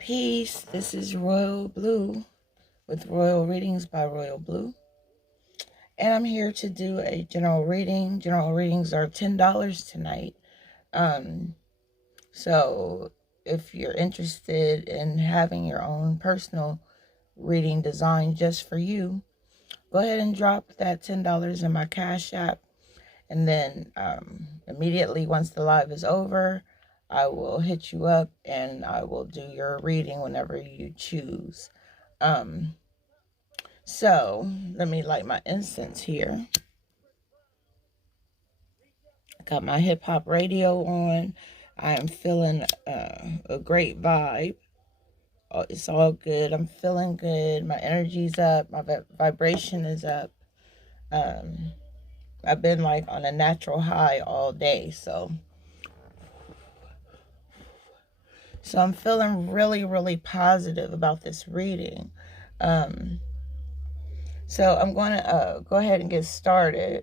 Peace. This is Royal Blue with Royal Readings by Royal Blue. And I'm here to do a general reading. General readings are $10 tonight. So if you're interested in having your own personal reading designed just for you, go ahead and drop that $10 in my Cash App. And then immediately once the live is over, I will hit you up and I will do your reading whenever you choose. So let me light my incense here. I got my hip hop radio on. I am feeling a great vibe. It's all good. I'm feeling good. My energy's up. My vibration is up. I've been like on a natural high all day, so I'm feeling really, really positive about this reading. So I'm going to go ahead and get started.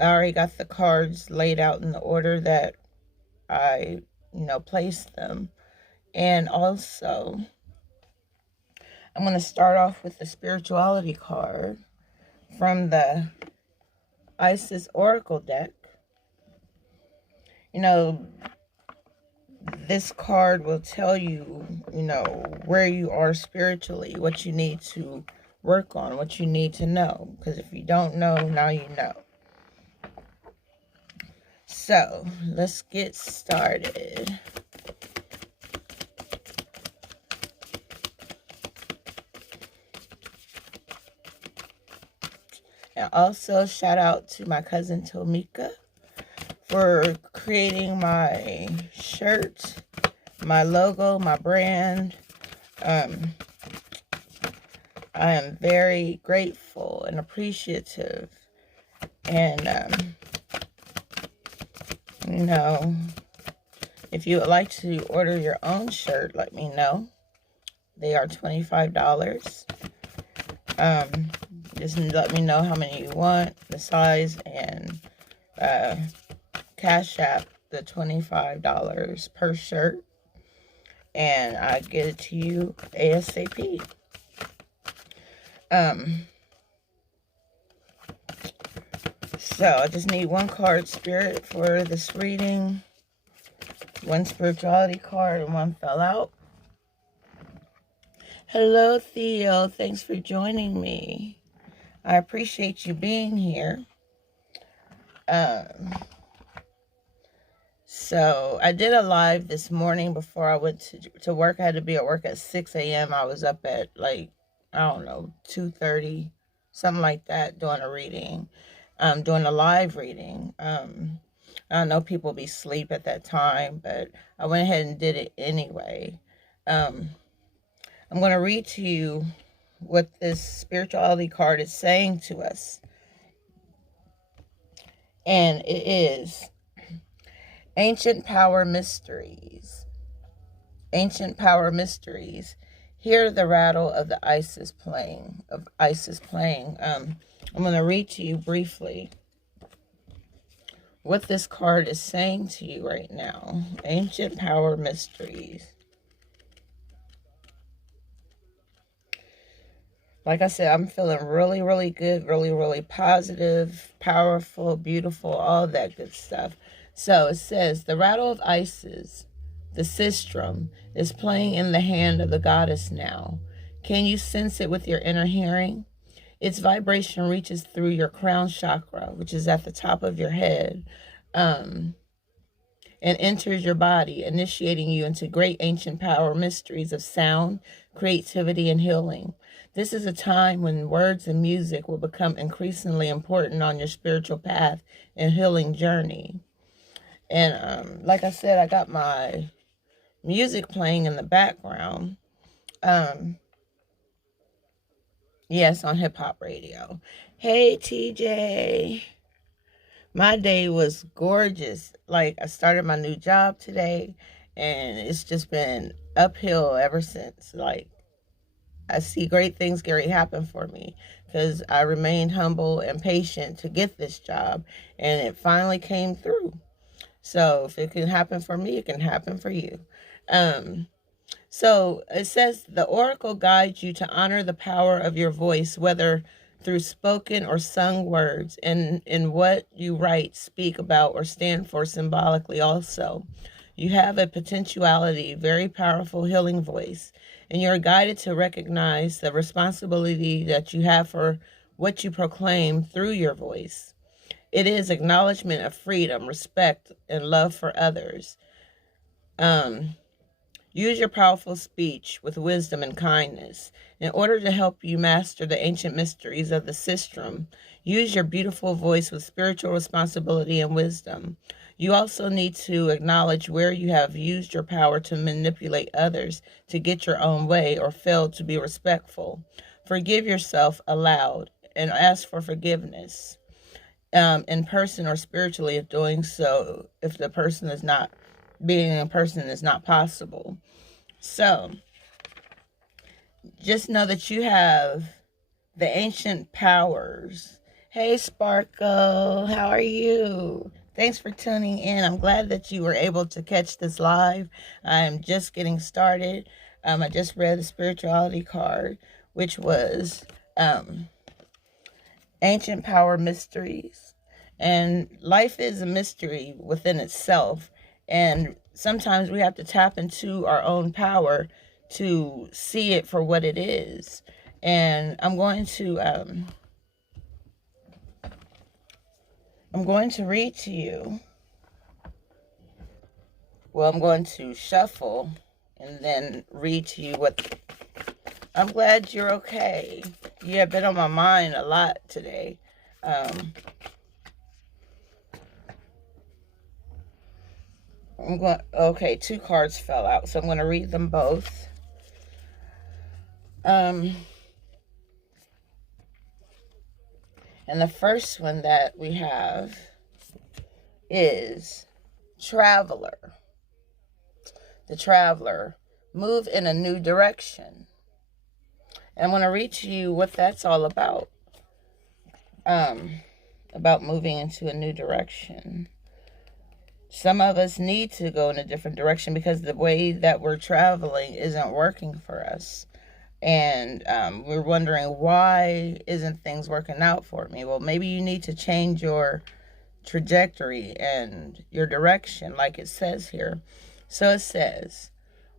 I already got the cards laid out in the order that I, placed them. And also, I'm going to start off with the spirituality card from the Isis Oracle deck. This card will tell you, where you are spiritually, what you need to work on, what you need to know. Because if you don't know, now you know. So, let's get started. And also, shout out to my cousin Tomika for creating my shirt, my logo, my brand. I am very grateful and appreciative. And, if you would like to order your own shirt, let me know. They are $25. Just let me know how many you want, the size, and Cash App the $25 per shirt, and I get it to you ASAP. So I just need one card spirit for this reading, one spirituality card, and one fell out. Hello, Theo. Thanks for joining me. I appreciate you being here. So I did a live this morning before I went to work. I had to be at work at 6 a.m. I was up at 2:30, something like that, doing a reading, doing a live reading. I know people be asleep at that time, but I went ahead and did it anyway. I'm going to read to you what this spirituality card is saying to us. And it is Ancient Power Mysteries. Ancient Power Mysteries. Hear the rattle of the Isis playing. I'm going to read to you briefly what this card is saying to you right now. Ancient Power Mysteries. Like I said, I'm feeling really, really good, really, really positive, powerful, beautiful, all that good stuff. So it says, the rattle of Isis, the sistrum, is playing in the hand of the goddess now. Can you sense it with your inner hearing? Its vibration reaches through your crown chakra, which is at the top of your head, and enters your body, initiating you into great ancient power mysteries of sound, creativity, and healing. This is a time when words and music will become increasingly important on your spiritual path and healing journey. And like I said, I got my music playing in the background. Yes, on hip hop radio. Hey, TJ. My day was gorgeous. Like, I started my new job today, and it's just been uphill ever since. Like, I see great things going to happen for me because I remained humble and patient to get this job, and it finally came through. So if it can happen for me, it can happen for you. So it says the oracle guides you to honor the power of your voice, whether through spoken or sung words, and in what you write, speak about, or stand for symbolically also. You have a potentiality, very powerful healing voice, and you're guided to recognize the responsibility that you have for what you proclaim through your voice. It is acknowledgement of freedom, respect, and love for others. Use your powerful speech with wisdom and kindness. In order to help you master the ancient mysteries of the sistrum, use your beautiful voice with spiritual responsibility and wisdom. You also need to acknowledge where you have used your power to manipulate others to get your own way or failed to be respectful. Forgive yourself aloud and ask for forgiveness in person or spiritually if doing so, if the person is not, being in person is not possible. So, just know that you have the ancient powers. Hey, Sparkle, how are you? Thanks for tuning in. I'm glad that you were able to catch this live. I'm just getting started. I just read the spirituality card, which was Ancient Power Mysteries. And life is a mystery within itself. And sometimes we have to tap into our own power to see it for what it is. And I'm going to read to you. Well, I'm going to shuffle and then read to you what. I'm glad you're okay. You have been on my mind a lot today. Okay, 2 cards fell out, so I'm going to read them both. And the first one that we have is Traveler. The Traveler, move in a new direction. And I'm going to read to you what that's all about moving into a new direction. Some of us need to go in a different direction because the way that we're traveling isn't working for us. And we're wondering, why isn't things working out for me? Well, maybe you need to change your trajectory and your direction, like it says here. So it says,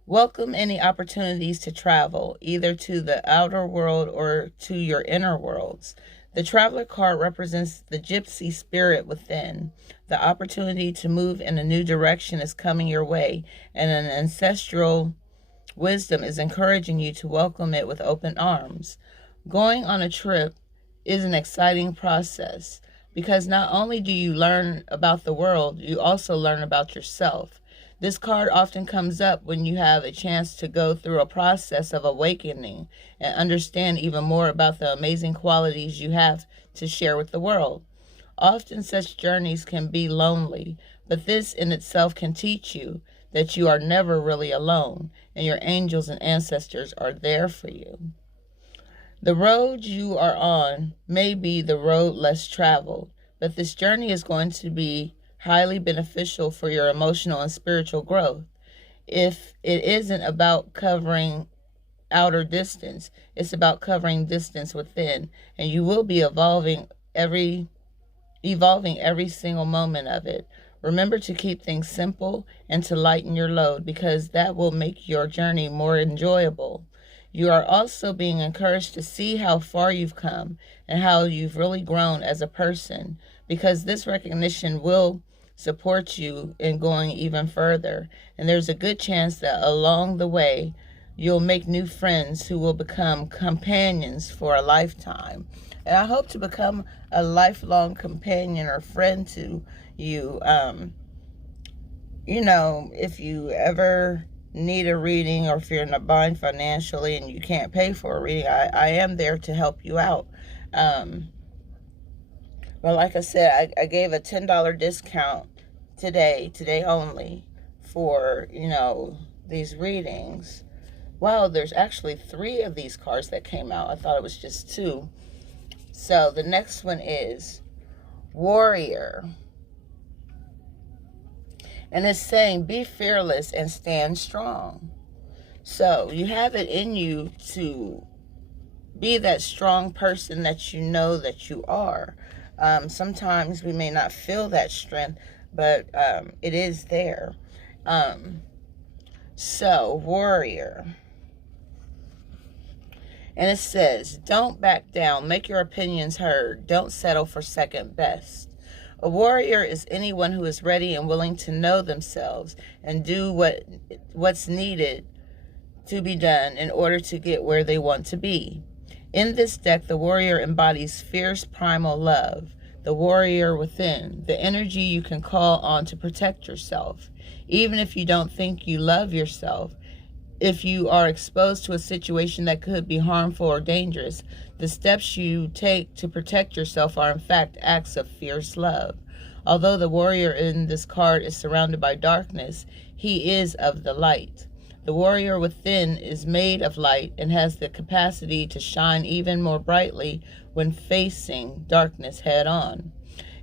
welcome any opportunities to travel, either to the outer world or to your inner worlds. The Traveler card represents the gypsy spirit within. The opportunity to move in a new direction is coming your way, and an ancestral wisdom is encouraging you to welcome it with open arms. Going on a trip is an exciting process because not only do you learn about the world, you also learn about yourself. This card often comes up when you have a chance to go through a process of awakening and understand even more about the amazing qualities you have to share with the world. Often such journeys can be lonely, but this in itself can teach you that you are never really alone, and your angels and ancestors are there for you. The road you are on may be the road less traveled, but this journey is going to be highly beneficial for your emotional and spiritual growth. If it isn't about covering outer distance, it's about covering distance within, and you will be evolving every single moment of it. Remember to keep things simple and to lighten your load, because that will make your journey more enjoyable. You are also being encouraged to see how far you've come and how you've really grown as a person, because this recognition will support you in going even further. And there's a good chance that along the way, you'll make new friends who will become companions for a lifetime. And I hope to become a lifelong companion or friend to you. If you ever need a reading, or if you're in a bind financially and you can't pay for a reading, I am there to help you out. But like I said, I gave a $10 discount today only, for, these readings. Wow, there's actually 3 of these cards that came out. I thought it was just 2. So the next one is Warrior. And it's saying, be fearless and stand strong. So you have it in you to be that strong person that you know that you are. Sometimes we may not feel that strength, but it is there. So, warrior. And it says, don't back down. Make your opinions heard. Don't settle for second best. A warrior is anyone who is ready and willing to know themselves and do what's needed to be done in order to get where they want to be. In this deck, the warrior embodies fierce primal love, the warrior within, the energy you can call on to protect yourself. Even if you don't think you love yourself, if you are exposed to a situation that could be harmful or dangerous, the steps you take to protect yourself are in fact acts of fierce love. Although the warrior in this card is surrounded by darkness, he is of the light. The warrior within is made of light and has the capacity to shine even more brightly when facing darkness head on.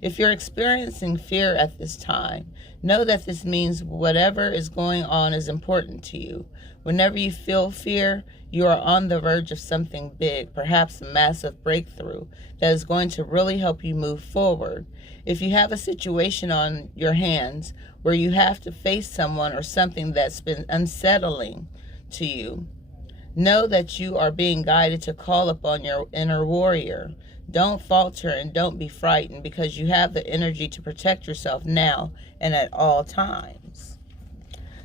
If you're experiencing fear at this time, know that this means whatever is going on is important to you. Whenever you feel fear, you are on the verge of something big, perhaps a massive breakthrough that is going to really help you move forward. If you have a situation on your hands where you have to face someone or something that's been unsettling to you, know that you are being guided to call upon your inner warrior. Don't falter and don't be frightened, because you have the energy to protect yourself now and at all times.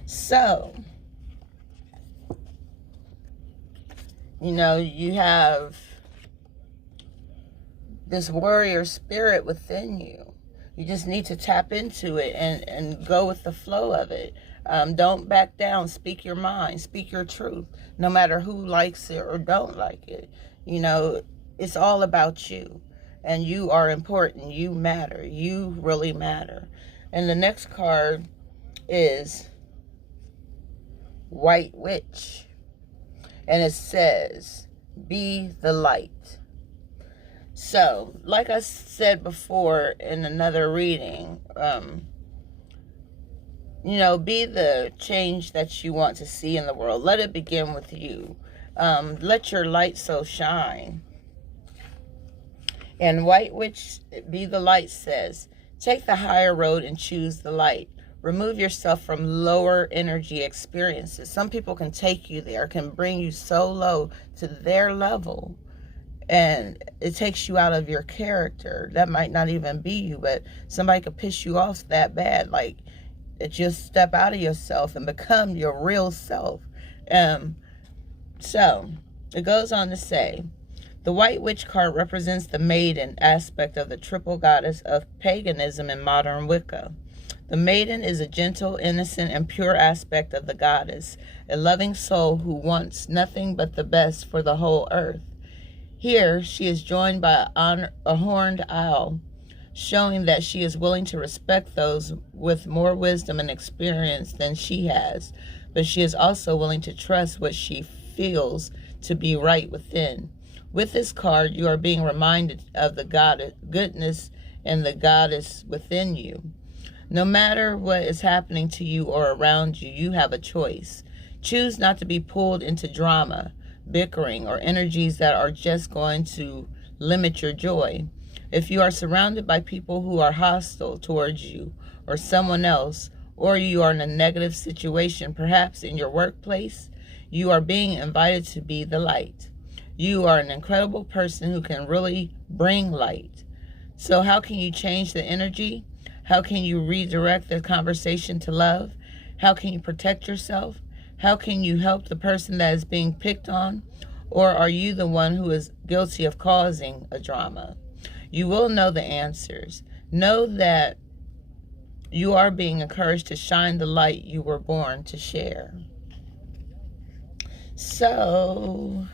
So, you have this warrior spirit within you. You just need to tap into it and go with the flow of it. Don't back down. Speak your mind. Speak your truth. No matter who likes it or don't like it. It's all about you. And you are important. You matter. You really matter. And the next card is White Witch. And it says, be the light. So, like I said before in another reading, be the change that you want to see in the world. Let it begin with you. Let your light so shine. And White Witch, be the light, says, take the higher road and choose the light. Remove yourself from lower energy experiences. Some people can take you there, can bring you so low to their level, and it takes you out of your character. That might not even be you, but somebody could piss you off that bad, like just step out of yourself and become your real self. So it goes on to say, the White Witch card represents the maiden aspect of the triple goddess of paganism and modern Wicca. The maiden is a gentle, innocent, and pure aspect of the goddess, a loving soul who wants nothing but the best for the whole earth. Here, she is joined by a horned owl, showing that she is willing to respect those with more wisdom and experience than she has, but she is also willing to trust what she feels to be right within. With this card, you are being reminded of the goodness and the goddess within you. No matter what is happening to you or around you, you have a choice. Choose not to be pulled into drama, bickering, or energies that are just going to limit your joy. If you are surrounded by people who are hostile towards you or someone else, or you are in a negative situation, perhaps in your workplace, you are being invited to be the light. You are an incredible person who can really bring light. So how can you change the energy? How can you redirect the conversation to love? How can you protect yourself? How can you help the person that is being picked on? Or are you the one who is guilty of causing a drama? You will know the answers. Know that you are being encouraged to shine the light you were born to share. So,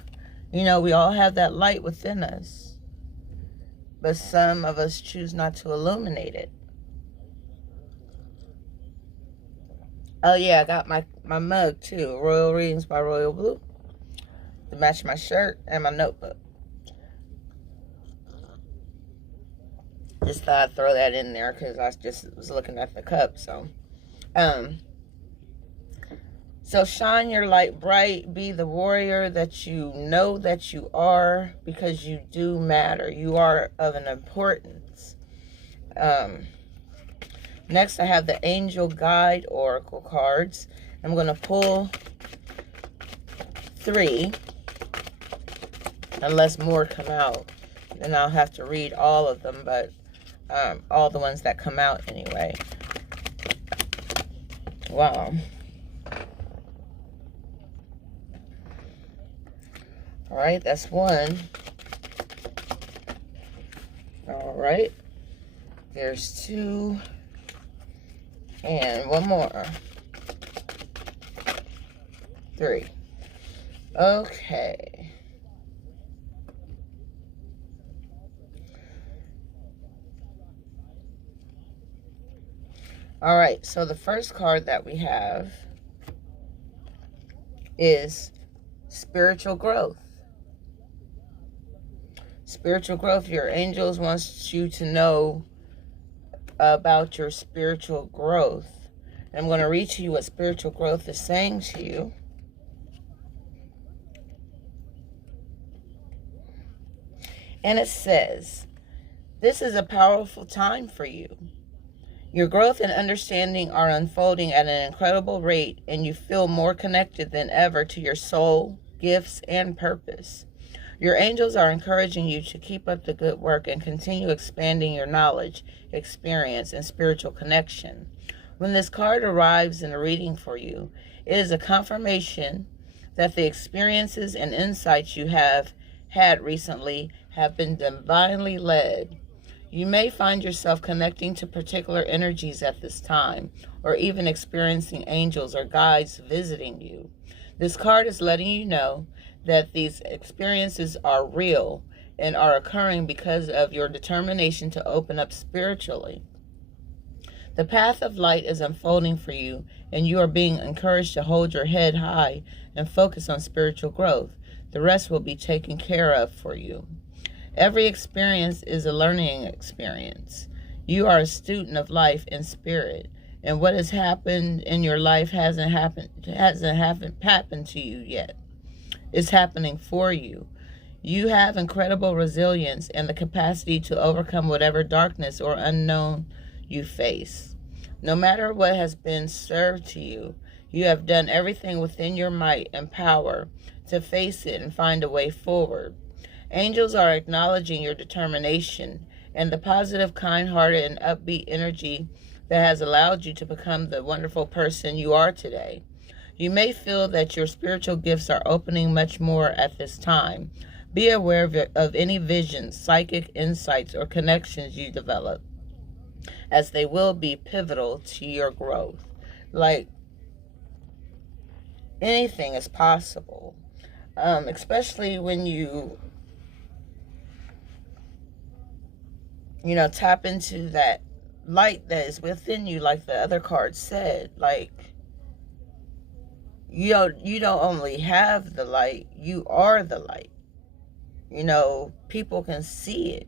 we all have that light within us, but some of us choose not to illuminate it. Oh yeah, I got my mug too. Royal Readings by Royal Bleu to match my shirt and my notebook. Just thought I'd throw that in there because I just was looking at the cup. So, So shine your light bright. Be the warrior that you know that you are, because you do matter. You are of an importance. Next, I have the Angel Guide Oracle cards. I'm going to pull 3, unless more come out. Then I'll have to read all of them, but all the ones that come out anyway. Wow. All right, that's 1. All right. There's 2. And 1 more. 3. Okay. All right, so the first card that we have is spiritual growth. Spiritual growth. Your angels want you to know about your spiritual growth. And I'm going to read to you what spiritual growth is saying to you. And it says, this is a powerful time for you. Your growth and understanding are unfolding at an incredible rate, and you feel more connected than ever to your soul, gifts, and purpose. Your angels are encouraging you to keep up the good work and continue expanding your knowledge, experience, and spiritual connection. When this card arrives in a reading for you, it is a confirmation that the experiences and insights you have had recently have been divinely led. You may find yourself connecting to particular energies at this time, or even experiencing angels or guides visiting you. This card is letting you know that these experiences are real and are occurring because of your determination to open up spiritually. The path of light is unfolding for you, and you are being encouraged to hold your head high and focus on spiritual growth. The rest will be taken care of for you. Every experience is a learning experience. You are a student of life in spirit, and what has happened in your life hasn't happened to you yet. It's happening for you. You have incredible resilience and the capacity to overcome whatever darkness or unknown you face. No matter what has been served to you, you have done everything within your might and power to face it and find a way forward. Angels are acknowledging your determination and the positive, kind-hearted, and upbeat energy that has allowed you to become the wonderful person you are today. You may feel that your spiritual gifts are opening much more at this time. Be aware of any visions, psychic insights, or connections you develop, as they will be pivotal to your growth. Like, anything is possible, especially when you tap into that light that is within you, like the other card said. Like, you don't only have the light, you are the light. People can see it.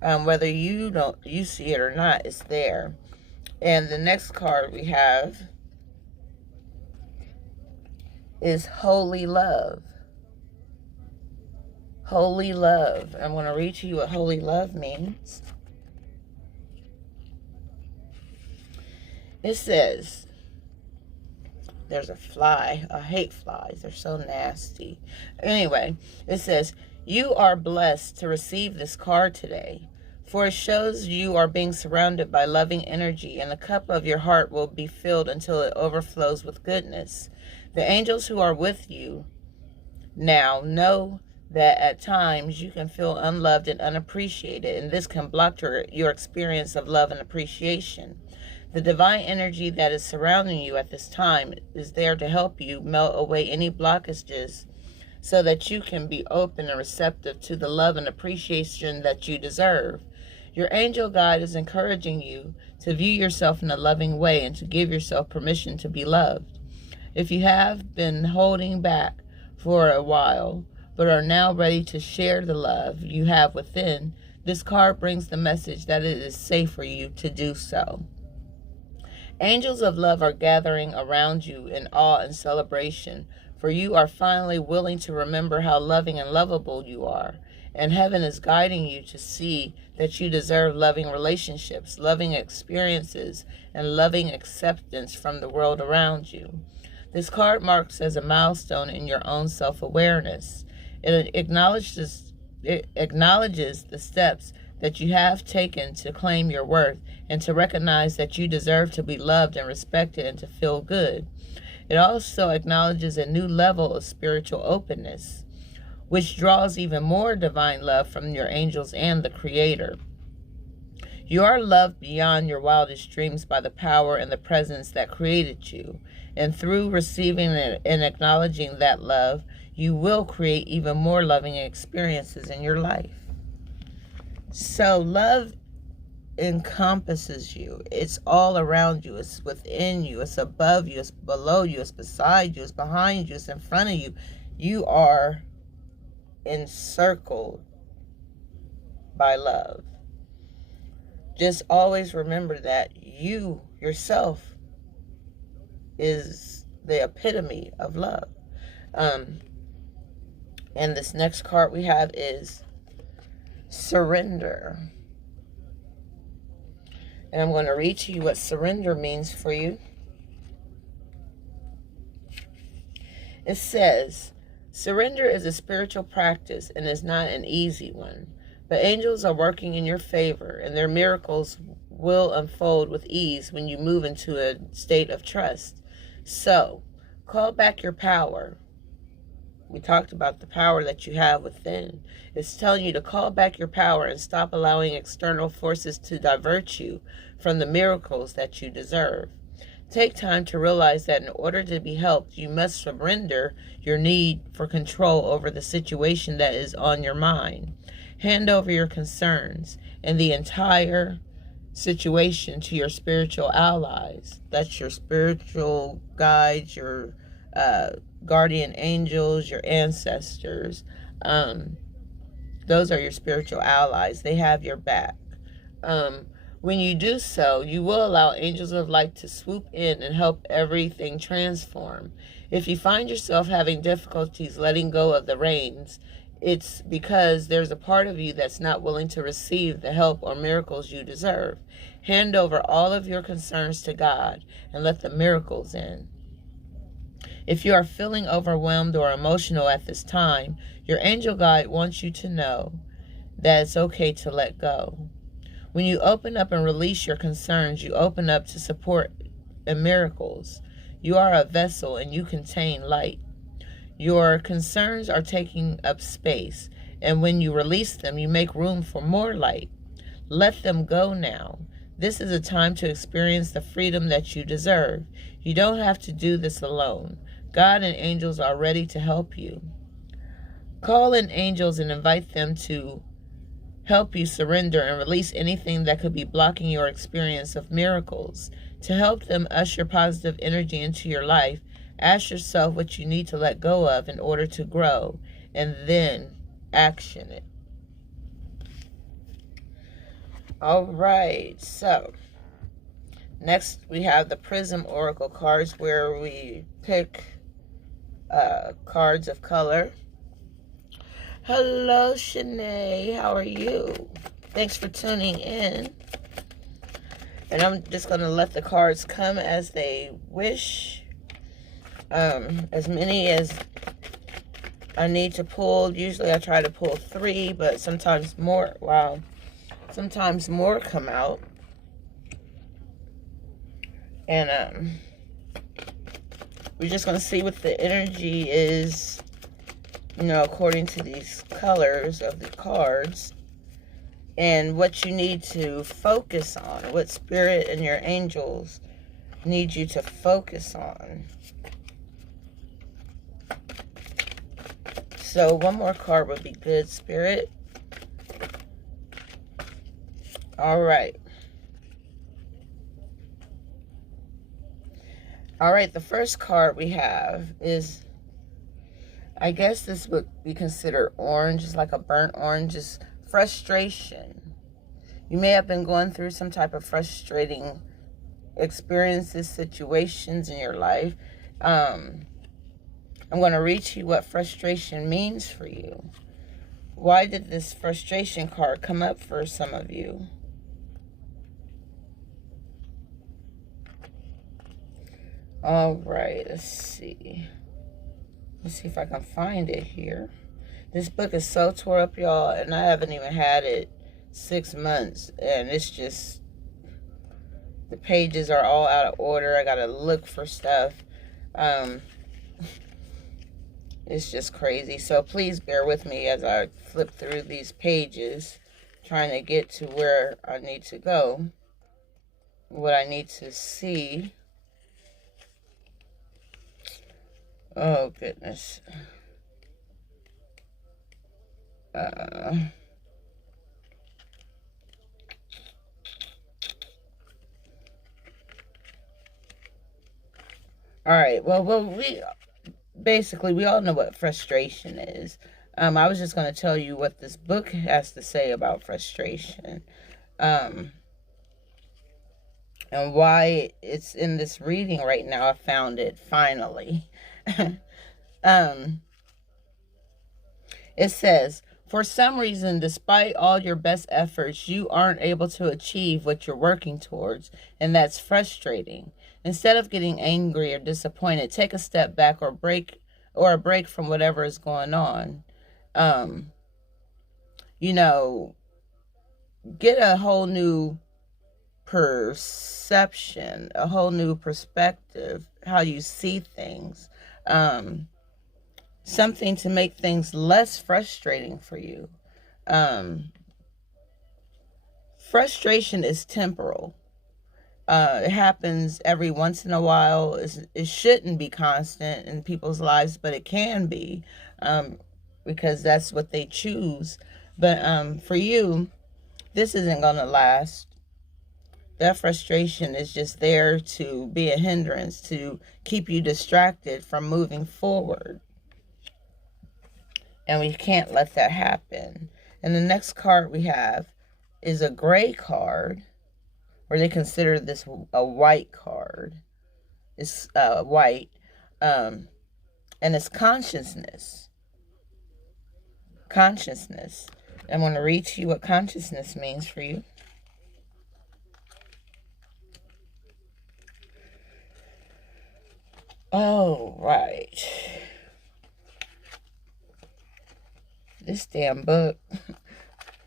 Whether you see it or not, it's there. And the next card we have is Holy Love. Holy Love. I'm going to read to you what Holy Love means. It says, there's a fly. I hate flies. They're so nasty. Anyway, it says, you are blessed to receive this card today, for it shows you are being surrounded by loving energy, and the cup of your heart will be filled until it overflows with goodness. The angels who are with you now know that at times you can feel unloved and unappreciated, and this can block your experience of love and appreciation. The divine energy that is surrounding you at this time is there to help you melt away any blockages so that you can be open and receptive to the love and appreciation that you deserve. Your angel guide is encouraging you to view yourself in a loving way and to give yourself permission to be loved. If you have been holding back for a while, but are now ready to share the love you have within, this card brings the message that it is safe for you to do so. Angels of love are gathering around you in awe and celebration, for you are finally willing to remember how loving and lovable you are. And heaven is guiding you to see that you deserve loving relationships, loving experiences, and loving acceptance from the world around you. This card marks as a milestone in your own self-awareness. It acknowledges the steps that you have taken to claim your worth and to recognize that you deserve to be loved and respected and to feel good. It also acknowledges a new level of spiritual openness, which draws even more divine love from your angels and the Creator. You are loved beyond your wildest dreams by the power and the presence that created you. And through receiving and acknowledging that love, you will create even more loving experiences in your life. So love encompasses you. It's all around you. It's within you. It's above you. It's below you. It's beside you. It's behind you. It's in front of you. You are encircled by love. Just always remember that you yourself is the epitome of love. And this next card we have is surrender. And I'm going to read to you what surrender means for you. It says, surrender is a spiritual practice and is not an easy one. But angels are working in your favor, and their miracles will unfold with ease when you move into a state of trust. So, call back your power. We talked about the power that you have within. It's telling you to call back your power and stop allowing external forces to divert you from the miracles that you deserve. Take time to realize that in order to be helped, you must surrender your need for control over the situation that is on your mind. Hand over your concerns and the entire situation to your spiritual allies. That's your spiritual guides, your guardian angels, your ancestors. Those are your spiritual allies. They have your back. When you do so, you will allow angels of light to swoop in and help everything transform. If you find yourself having difficulties letting go of the reins, it's because there's a part of you that's not willing to receive the help or miracles you deserve. Hand over all of your concerns to God and let the miracles in. If you are feeling overwhelmed or emotional at this time, your angel guide wants you to know that it's okay to let go. When you open up and release your concerns, you open up to support and miracles. You are a vessel and you contain light. Your concerns are taking up space, and when you release them, you make room for more light. Let them go now. This is a time to experience the freedom that you deserve. You don't have to do this alone. God and angels are ready to help you. Call in angels and invite them to help you surrender and release anything that could be blocking your experience of miracles. To help them usher positive energy into your life, ask yourself what you need to let go of in order to grow, and then action it. All right, so next we have the Prism Oracle cards, where we pick cards of color. Hello, Shanae. How are you? Thanks for tuning in. And I'm just going to let the cards come as they wish. As many as I need to pull. Usually I try to pull 3, but sometimes more. Wow. Sometimes more come out. And we're just going to see what the energy is, you know, according to these colors of the cards, and what you need to focus on, what spirit and your angels need you to focus on. So one more card would be good, Spirit. All right. All right, the first card we have is, I guess this would be considered orange. It's like a burnt orange. It's frustration. You may have been going through some type of frustrating experiences, situations in your life. I'm going to read to you what frustration means for you. Why did this frustration card come up for some of you? All right, let's see. Let's see if I can find it here. This book is so tore up, y'all, and I haven't even had it 6 months, and it's just, the pages are all out of order. I gotta look for stuff. It's just crazy. So please bear with me as I flip through these pages, trying to get to where I need to go, what I need to see. Oh, goodness. All right. Well, we all know what frustration is. I was just going to tell you what this book has to say about frustration. And why it's in this reading right now. I found it finally. It says, for some reason, despite all your best efforts, you aren't able to achieve what you're working towards, and that's frustrating. Instead of getting angry or disappointed, take a step back or a break from whatever is going on. Get a whole new perception, a whole new perspective, how you see things. Something to make things less frustrating for you. Frustration is temporal. It happens every once in a while. It shouldn't be constant in people's lives, but it can be, because that's what they choose. But for you, this isn't going to last. That frustration is just there to be a hindrance, to keep you distracted from moving forward. And we can't let that happen. And the next card we have is a gray card, or they consider this a white card. It's white. And it's consciousness. Consciousness. I'm going to read to you what consciousness means for you. All right. This damn book.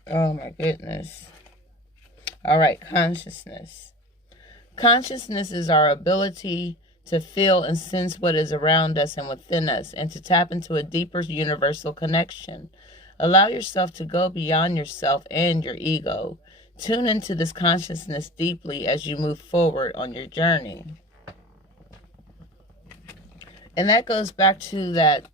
Oh my goodness. All right, consciousness. Consciousness is our ability to feel and sense what is around us and within us, and to tap into a deeper universal connection. Allow yourself to go beyond yourself and your ego. Tune into this consciousness deeply as you move forward on your journey. And that goes back to that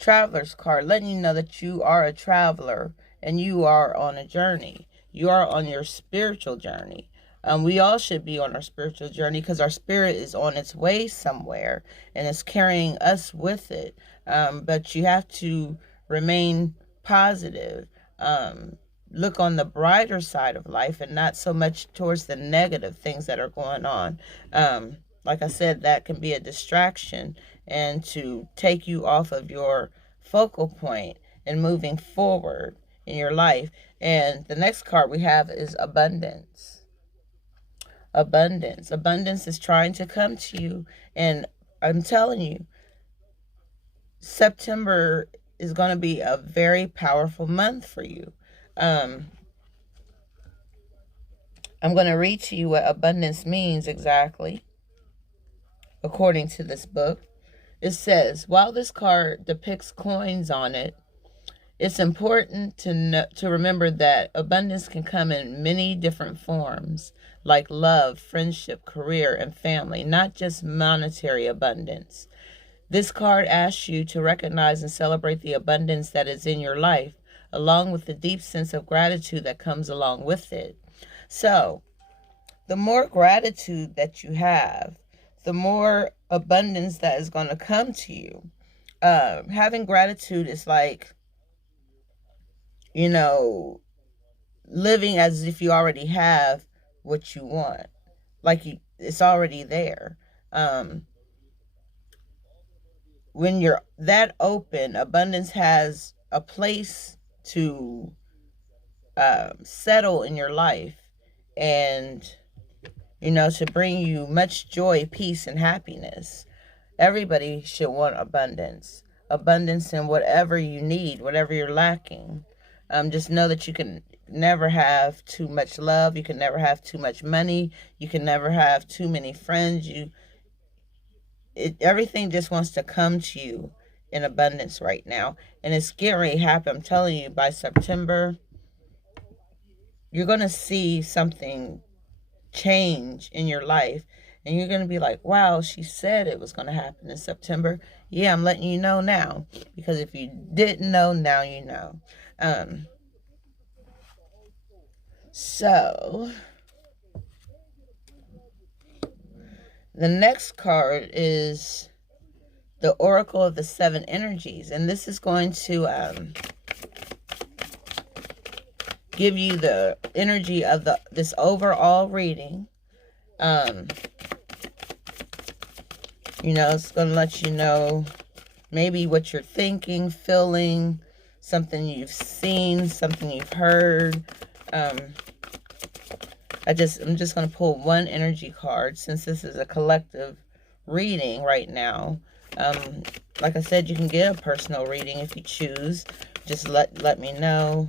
traveler's card, letting you know that you are a traveler and you are on a journey. You are on your spiritual journey. We all should be on our spiritual journey, because our spirit is on its way somewhere and it's carrying us with it. But you have to remain positive. Look on the brighter side of life and not so much towards the negative things that are going on. Like I said, that can be a distraction and to take you off of your focal point and moving forward in your life. And the next card we have is abundance. Abundance. Abundance is trying to come to you. And I'm telling you, September is going to be a very powerful month for you. I'm going to read to you what abundance means exactly, according to this book. It says, while this card depicts coins on it, it's important to remember that abundance can come in many different forms, like love, friendship, career, and family, not just monetary abundance. This card asks you to recognize and celebrate the abundance that is in your life, along with the deep sense of gratitude that comes along with it. So, the more gratitude that you have, the more abundance that is going to come to you. Having gratitude is like, living as if you already have what you want. Like it's already there. When you're that open, abundance has a place to settle in your life, and to bring you much joy, peace, and happiness. Everybody should want abundance in whatever you need, whatever you're lacking. Just know that you can never have too much love. You can never have too much money. You can never have too many friends. Everything just wants to come to you in abundance right now, and it's getting ready to happen. I'm telling you, by September, you're going to see something change in your life, and you're going to be like, wow, she said it was going to happen in September. Yeah, I'm letting you know now, because if you didn't know, now you know. So the next card is the Oracle of the Seven Energies, and this is going to give you the energy of this overall reading. It's going to let you know maybe what you're thinking, feeling, something you've seen, something you've heard. I'm just going to pull one energy card, since this is a collective reading right now. Like I said, you can get a personal reading if you choose. Just let me know.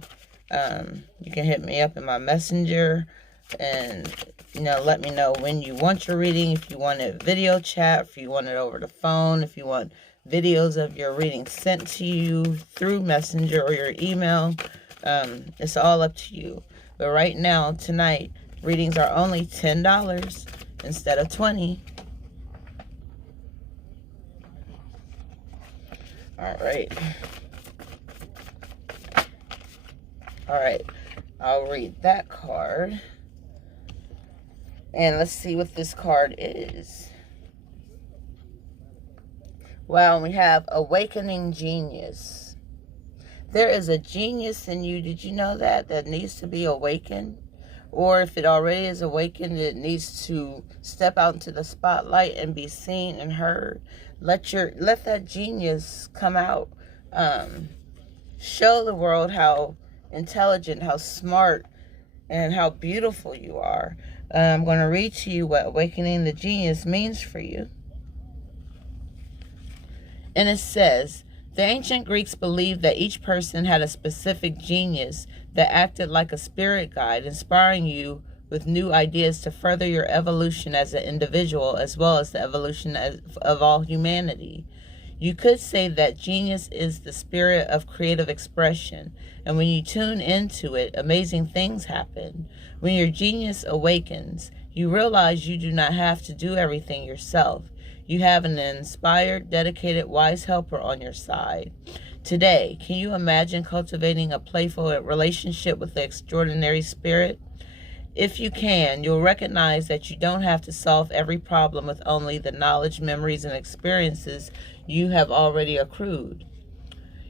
You can hit me up in my messenger, and let me know when you want your reading. If you want it video chat, if you want it over the phone, if you want videos of your reading sent to you through messenger or your email, it's all up to you. But right now, tonight, readings are only $10 instead of $20. All right, I'll read that card. And let's see what this card is. Well, we have Awakening Genius. There is a genius in you. Did you know that needs to be awakened? Or if it already is awakened, it needs to step out into the spotlight and be seen and heard. Let that genius come out. Show the world how intelligent, how smart, and how beautiful you are. I'm going to read to you what Awakening the Genius means for you. And it says, the ancient Greeks believed that each person had a specific genius that acted like a spirit guide, inspiring you with new ideas to further your evolution as an individual, as well as the evolution of all humanity. You could say that genius is the spirit of creative expression, and when you tune into it, amazing things happen. When your genius awakens, you realize you do not have to do everything yourself. You have an inspired, dedicated, wise helper on your side. Today, can you imagine cultivating a playful relationship with the extraordinary spirit? If you can, you'll recognize that you don't have to solve every problem with only the knowledge, memories, and experiences you have already accrued.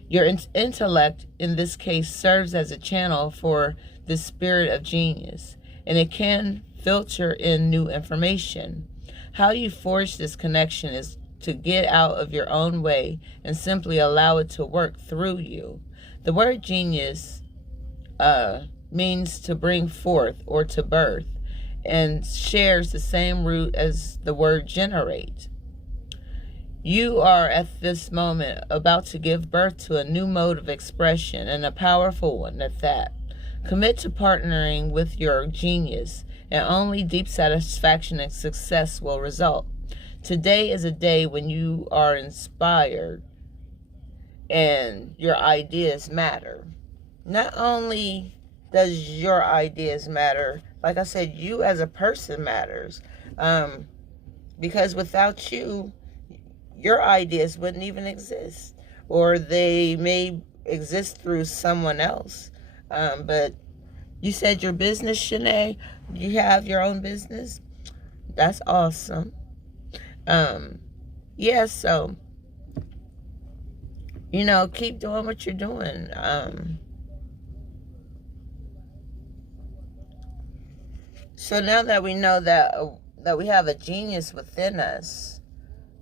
Your intellect, in this case, serves as a channel for the spirit of genius, and it can filter in new information. How you forge this connection is to get out of your own way and simply allow it to work through you. The word genius means to bring forth or to birth, and shares the same root as the word generate. You are at this moment about to give birth to a new mode of expression, and a powerful one at that. Commit to partnering with your genius, and only deep satisfaction and success will result. Today is a day when you are inspired and your ideas matter. Not only does your ideas matter, like I said, you as a person matters. Because without you, your ideas wouldn't even exist, or they may exist through someone else. But you said your business, Shanae, you have your own business. That's awesome. Yeah, so, keep doing what you're doing. So now that we know that that we have a genius within us,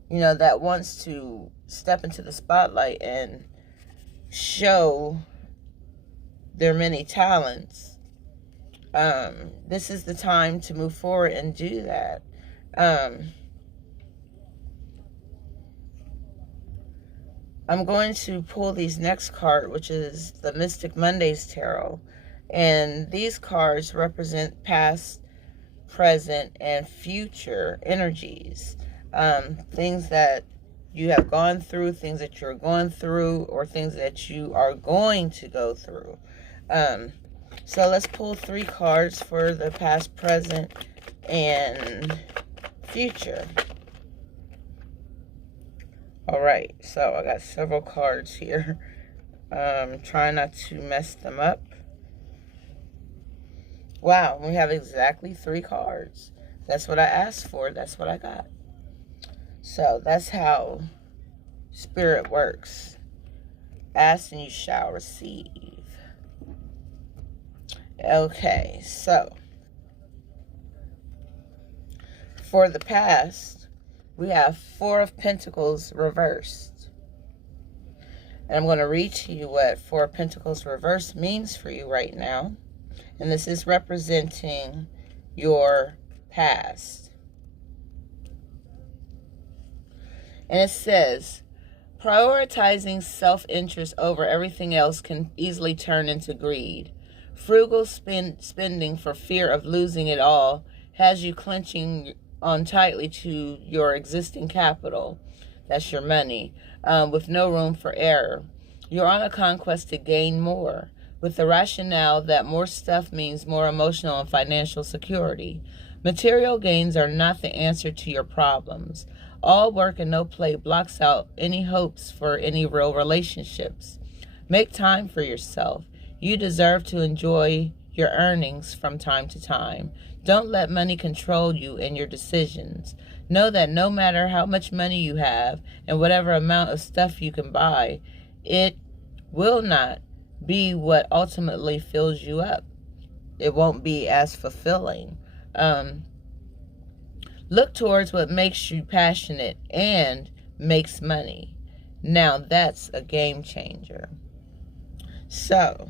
that wants to step into the spotlight and show their many talents, this is the time to move forward and do that. I'm going to pull these next card, which is the Mystic Mondays Tarot. And these cards represent past, present, and future energies. Things that you have gone through, things that you're going through, or things that you are going to go through. So let's pull 3 cards for the past, present, and future. Alright, so I got several cards here. Trying not to mess them up. Wow, we have exactly 3 cards. That's what I asked for. That's what I got. So that's how Spirit works. Ask and you shall receive. Okay, so for the past, we have 4 of Pentacles reversed. And I'm going to read to you what 4 of Pentacles reversed means for you right now. And this is representing your past. And it says, prioritizing self-interest over everything else can easily turn into greed. Frugal spending for fear of losing it all has you clenching on tightly to your existing capital. That's your money, with no room for error. You're on a conquest to gain more, with the rationale that more stuff means more emotional and financial security. Material gains are not the answer to your problems. All work and no play blocks out any hopes for any real relationships. Make time for yourself. You deserve to enjoy your earnings from time to time. Don't let money control you and your decisions. Know that no matter how much money you have and whatever amount of stuff you can buy, it will not be what ultimately fills you up. It won't be as fulfilling. Look towards what makes you passionate and makes money. Now that's a game changer. So,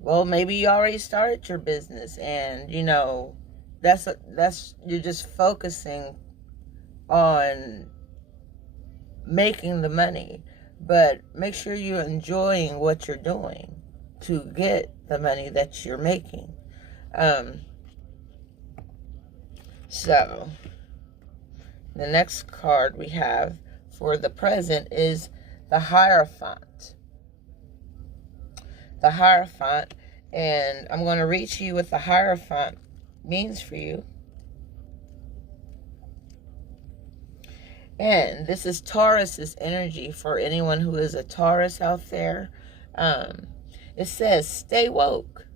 well, maybe you already started your business and, that's you're just focusing on making the money. But make sure you're enjoying what you're doing to get the money that you're making. So, the next card we have for the present is the Hierophant. The Hierophant, and I'm going to read to you what the Hierophant means for you. And this is Taurus's energy for anyone who is a Taurus out there. It says, stay woke.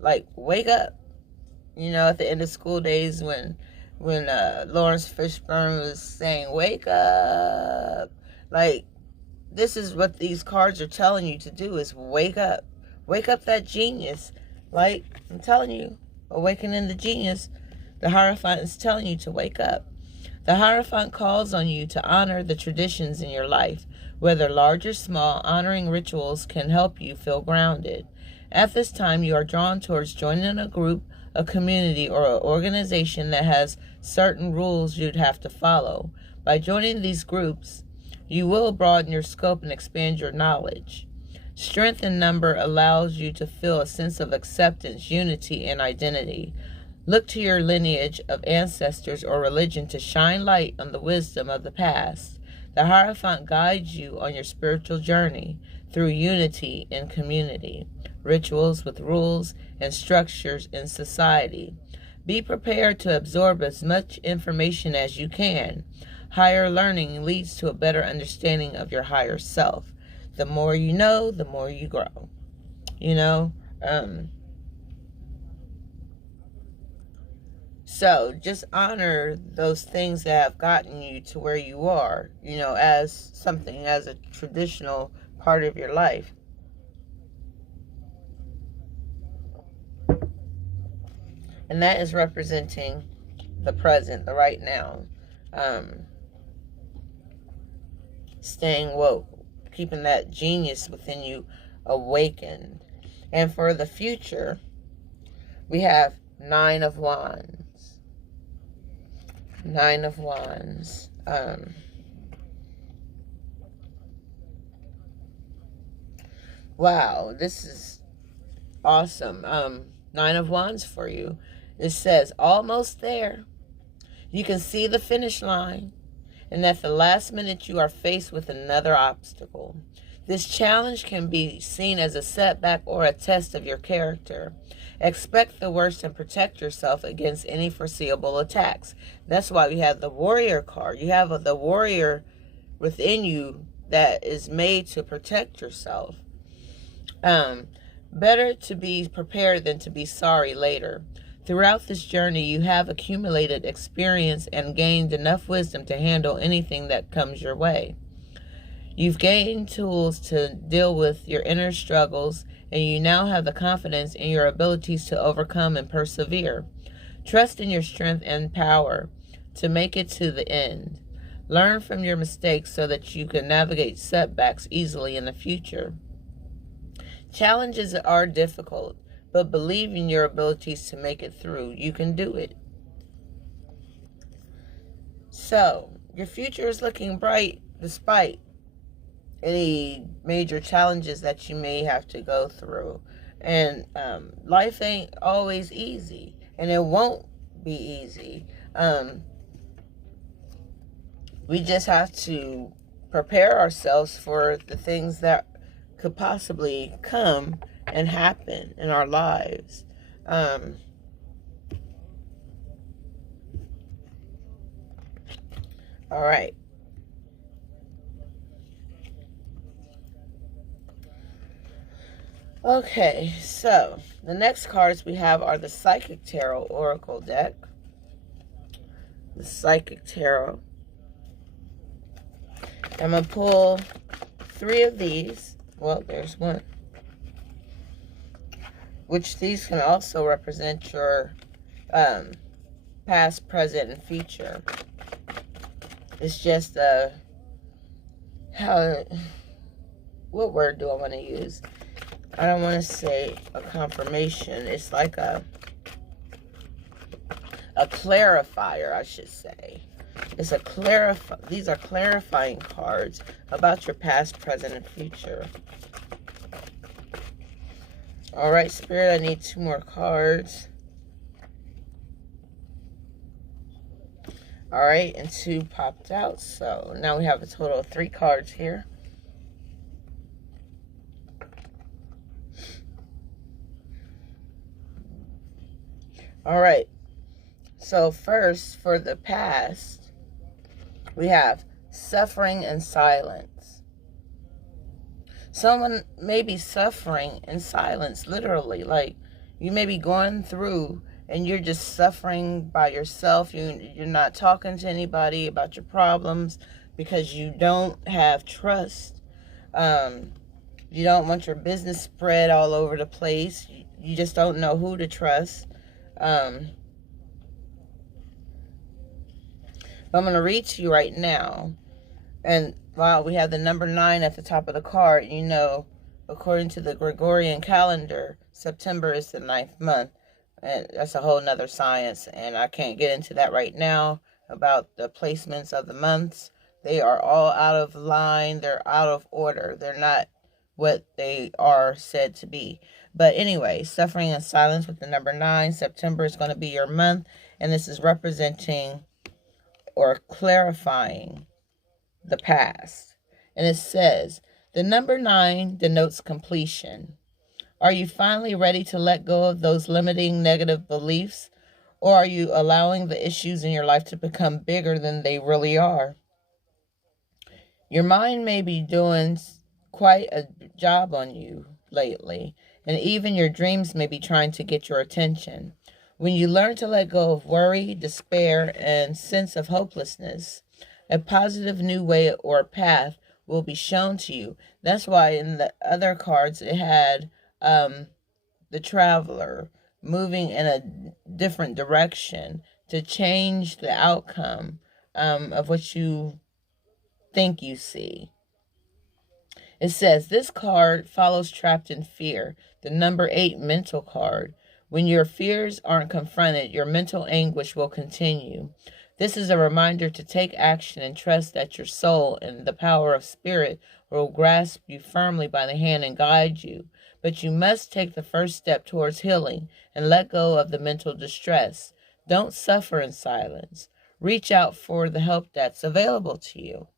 Like, wake up. At the end of school days when Lawrence Fishburne was saying, wake up. Like, this is what these cards are telling you to do, is wake up. Wake up that genius. Like, I'm telling you, awakening the genius. The Hierophant is telling you to wake up. The Hierophant calls on you to honor the traditions in your life. Whether large or small, honoring rituals can help you feel grounded. At this time, you are drawn towards joining a group, a community, or an organization that has certain rules you'd have to follow. By joining these groups, you will broaden your scope and expand your knowledge. Strength in number allows you to feel a sense of acceptance, unity, and identity. Look to your lineage of ancestors or religion to shine light on the wisdom of the past. The Hierophant guides you on your spiritual journey through unity in community, rituals with rules and structures in society. Be prepared to absorb as much information as you can. Higher learning leads to a better understanding of your higher self. The more you know, the more you grow. So just honor those things that have gotten you to where you are, as something, as a traditional part of your life. And that is representing the present, the right now. Staying woke, keeping that genius within you awakened. And for the future, we have Nine of Wands. Nine of Wands. Wow, this is awesome. Nine of Wands for you. It says, almost there. You can see the finish line. And at the last minute, you are faced with another obstacle. This challenge can be seen as a setback or a test of your character. Expect the worst and protect yourself against any foreseeable attacks. That's why we have the warrior card. You have the warrior within you that is made to protect yourself. Better to be prepared than to be sorry later. Throughout this journey, you have accumulated experience and gained enough wisdom to handle anything that comes your way. You've gained tools to deal with your inner struggles, and you now have the confidence in your abilities to overcome and persevere. Trust in your strength and power to make it to the end. Learn from your mistakes so that you can navigate setbacks easily in the future. Challenges are difficult, but believe in your abilities to make it through. You can do it. So, your future is looking bright despite any major challenges that you may have to go through. And life ain't always easy, and it won't be easy. We just have to prepare ourselves for the things that could possibly come and happen in our lives. All right. Okay, so the next cards we have are the Psychic Tarot Oracle deck. The Psychic Tarot. I'm going to pull 3 of these. Well, there's one. Which these can also represent your past, present, and future. It's just what word do I want to use? I don't want to say a confirmation. It's like a clarifier, I should say. It's a these are clarifying cards about your past, present, and future. All right, Spirit, I need 2 more cards. All right, and 2 popped out. So now we have a total of 3 cards here. All right, so first, for the past, we have suffering and silence. Someone may be suffering in silence, literally. Like, you may be going through and you're just suffering by yourself. You're not talking to anybody about your problems because you don't have trust. You don't want your business spread all over the place. You just don't know who to trust. I'm going to read to you right now. And while we have the number 9 at the top of the card, you know, according to the Gregorian calendar, September is the 9th month. And that's a whole nother science. And I can't get into that right now about the placements of the months. They are all out of line. They're out of order. They're not what they are said to be. But anyway, suffering in silence with the number 9. September is going to be your month. And this is representing or clarifying the past. And it says, the number 9 denotes completion. Are you finally ready to let go of those limiting negative beliefs? Or are you allowing the issues in your life to become bigger than they really are? Your mind may be doing quite a job on you lately, and even your dreams may be trying to get your attention. When you learn to let go of worry, despair, and sense of hopelessness, a positive new way or path will be shown to you. That's why in the other cards it had the traveler, moving in a different direction to change the outcome of what you think you see. It says, this card follows trapped in fear, the number 8 mental card. When your fears aren't confronted, your mental anguish will continue. This is a reminder to take action and trust that your soul and the power of spirit will grasp you firmly by the hand and guide you. But you must take the first step towards healing and let go of the mental distress. Don't suffer in silence. Reach out for the help that's available to you.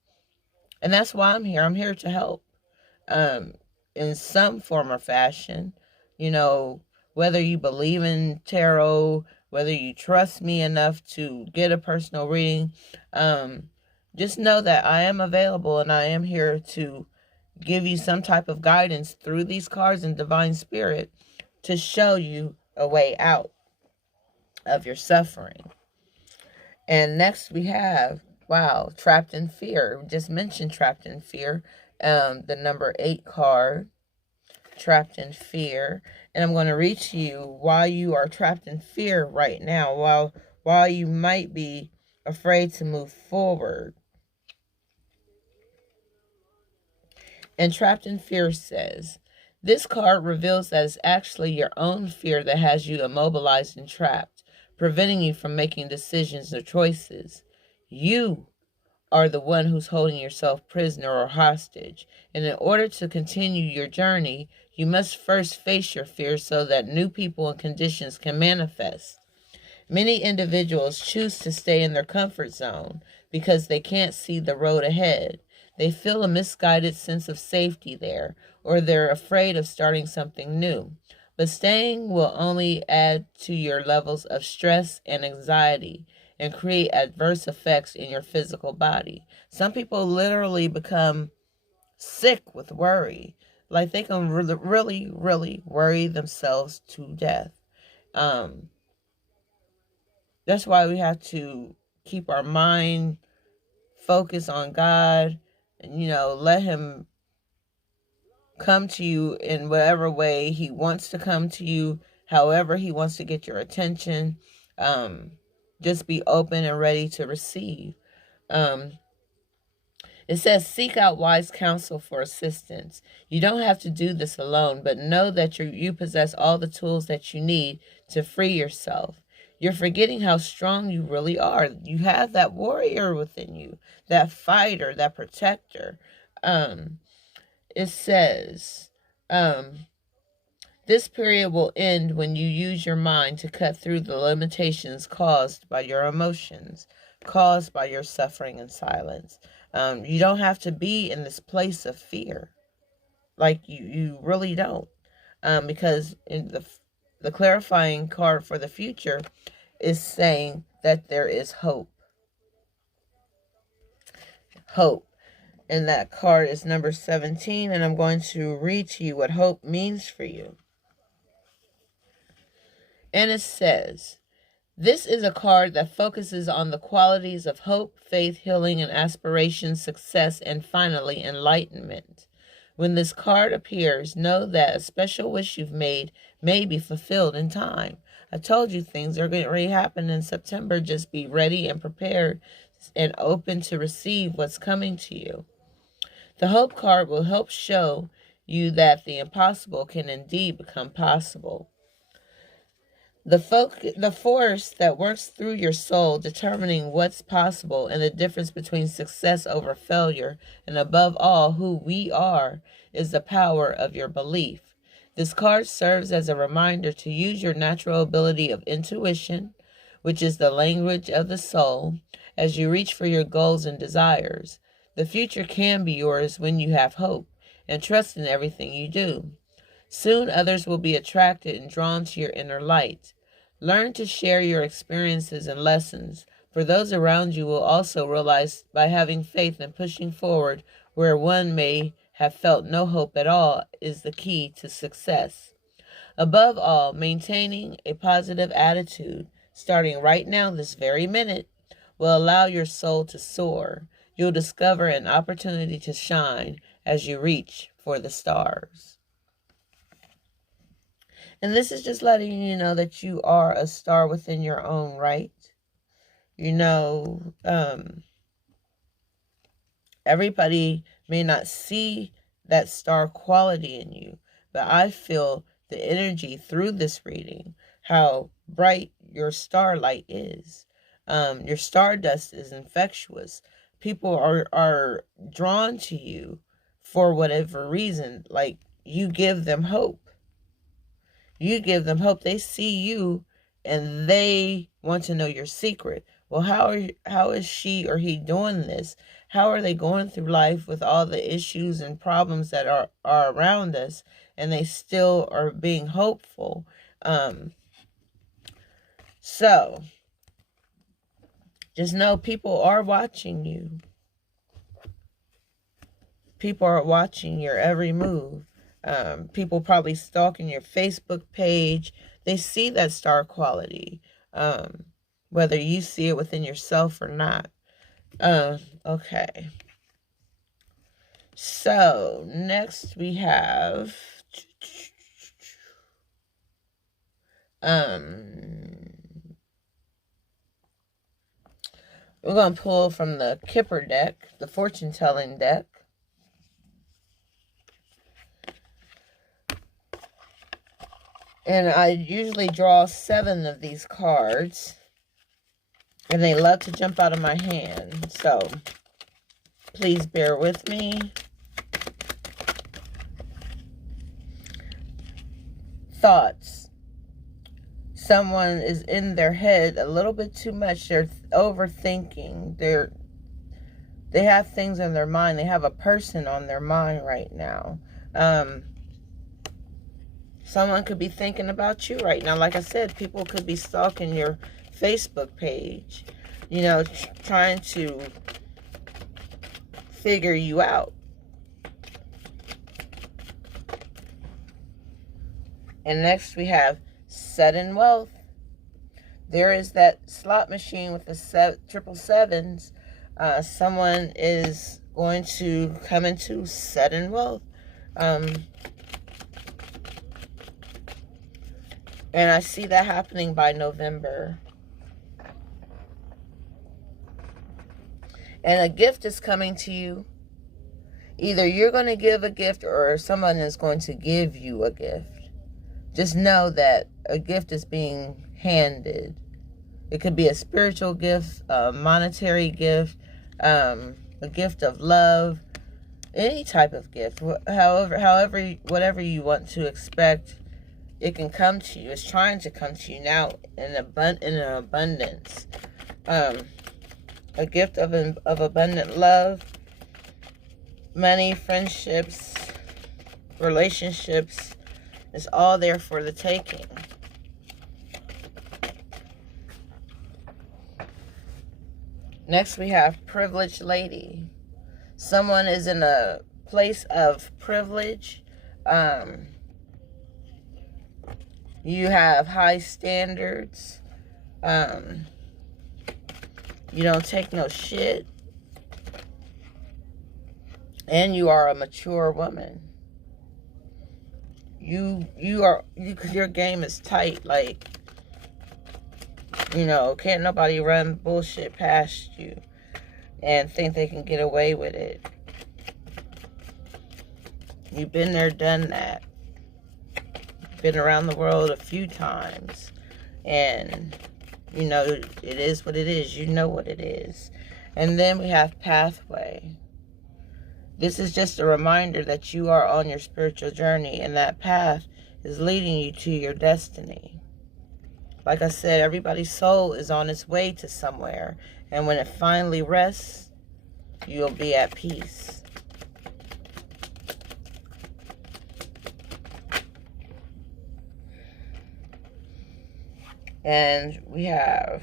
And that's why I'm here. I'm here to help. In some form or fashion, whether you believe in tarot, whether you trust me enough to get a personal reading, just know that I am available and I am here to give you some type of guidance through these cards and divine spirit to show you a way out of your suffering. And next we have, trapped in fear. We just mentioned trapped in fear. The number 8 card, trapped in fear. And I'm going to read to you why you are trapped in fear right now, while you might be afraid to move forward. And trapped in fear says, this card reveals that it's actually your own fear that has you immobilized and trapped, preventing you from making decisions or choices. You are the one who's holding yourself prisoner or hostage. And in order to continue your journey, you must first face your fears so that new people and conditions can manifest. Many individuals choose to stay in their comfort zone because they can't see the road ahead. They feel a misguided sense of safety there, or they're afraid of starting something new. But staying will only add to your levels of stress and anxiety and create adverse effects in your physical body. Some people literally become sick with worry. Like they can really, really worry themselves to death. That's why we have to keep our mind focused on God and, let Him come to you in whatever way He wants to come to you, however He wants to get your attention. Just be open and ready to receive. It says, seek out wise counsel for assistance. You don't have to do this alone, but know that you possess all the tools that you need to free yourself. You're forgetting how strong you really are. You have that warrior within you, that fighter, that protector. It says, this period will end when you use your mind to cut through the limitations caused by your emotions, caused by your suffering and silence. You don't have to be in this place of fear. Like you really don't. Because in the clarifying card for the future is saying that there is hope. Hope. And that card is number 17, and I'm going to read to you what hope means for you. And it says, this is a card that focuses on the qualities of hope, faith, healing, and aspiration, success, and finally, enlightenment. When this card appears, know that a special wish you've made may be fulfilled in time. I told you things are going to happen in September. Just be ready and prepared and open to receive what's coming to you. The hope card will help show you that the impossible can indeed become possible. The force that works through your soul, determining what's possible and the difference between success over failure, and above all, who we are, is the power of your belief. This card serves as a reminder to use your natural ability of intuition, which is the language of the soul, as you reach for your goals and desires. The future can be yours when you have hope and trust in everything you do. Soon others will be attracted and drawn to your inner light. Learn to share your experiences and lessons, for those around you will also realize by having faith and pushing forward where one may have felt no hope at all is the key to success. Above all, maintaining a positive attitude, starting right now this very minute, will allow your soul to soar. You'll discover an opportunity to shine as you reach for the stars. And this is just letting you know that you are a star within your own right. You know, everybody may not see that star quality in you, but I feel the energy through this reading, how bright your starlight is. Your stardust is infectious. People are drawn to you for whatever reason. Like, you give them hope. You give them hope. They see you and they want to know your secret. Well, how is she or he doing this? How are they going through life with all the issues and problems that are around us, and they still are being hopeful? So just know people are watching you. People are watching your every move. People probably stalking your Facebook page. They see that star quality, whether you see it within yourself or not. Okay. So next we have we're going to pull from the Kipper deck, the fortune telling deck. And I usually draw 7 of these cards, and they love to jump out of my hand. So please bear with me. Thoughts. Someone is in their head a little bit too much. They're overthinking. They have things in their mind. They have a person on their mind right now. Someone could be thinking about you right now. Like I said, people could be stalking your Facebook page, you know, trying to figure you out. And next we have sudden wealth. There is that slot machine with the triple sevens. Someone is going to come into sudden wealth. And I see that happening by November. And a gift is coming to you. Either you're going to give a gift or someone is going to give you a gift. Just know that a gift is being handed. It could be a spiritual gift, a monetary gift, a gift of love, any type of gift. However, whatever you want to expect, it can come to you. It's trying to come to you now in an abundance. A gift of abundant love, money, friendships, relationships. It's all there for the taking. Next we have privileged lady. Someone is in a place of privilege. You have high standards. You don't take no shit. And you are a mature woman. Your game is tight. Like, you know, can't nobody run bullshit past you and think they can get away with it. You've been there, done that. Been around the world a few times, and you know it is what it is. You know what it is. And then we have pathway. This is just a reminder that you are on your spiritual journey, and that path is leading you to your destiny. Like I said, everybody's soul is on its way to somewhere, and when it finally rests, you'll be at peace. And we have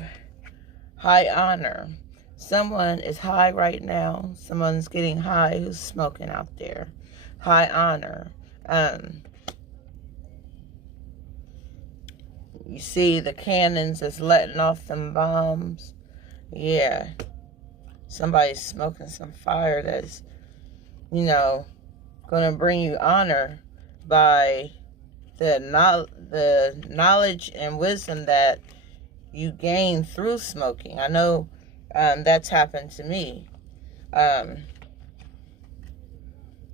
high honor. Someone is high right now. Someone's getting high who's smoking out there. High honor. You see the cannons that's letting off them bombs. Yeah. Somebody's smoking some fire that's, you know, going to bring you honor by the knowledge and wisdom that you gain through smoking. I know that's happened to me.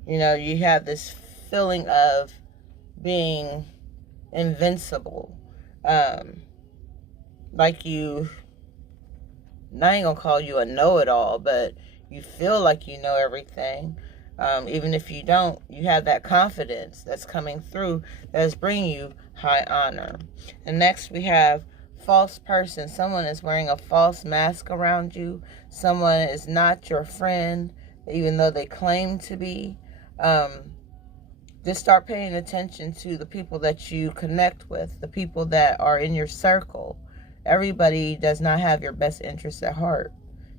You know, you have this feeling of being invincible. Like you, I ain't gonna call you a know-it-all, but you feel like you know everything. Even if you don't, you have that confidence that's coming through that's bringing you high honor. And next we have false person. Someone is wearing a false mask around you. Someone is not your friend, even though they claim to be. Just start paying attention to the people that you connect with, the people that are in your circle. Everybody does not have your best interests at heart.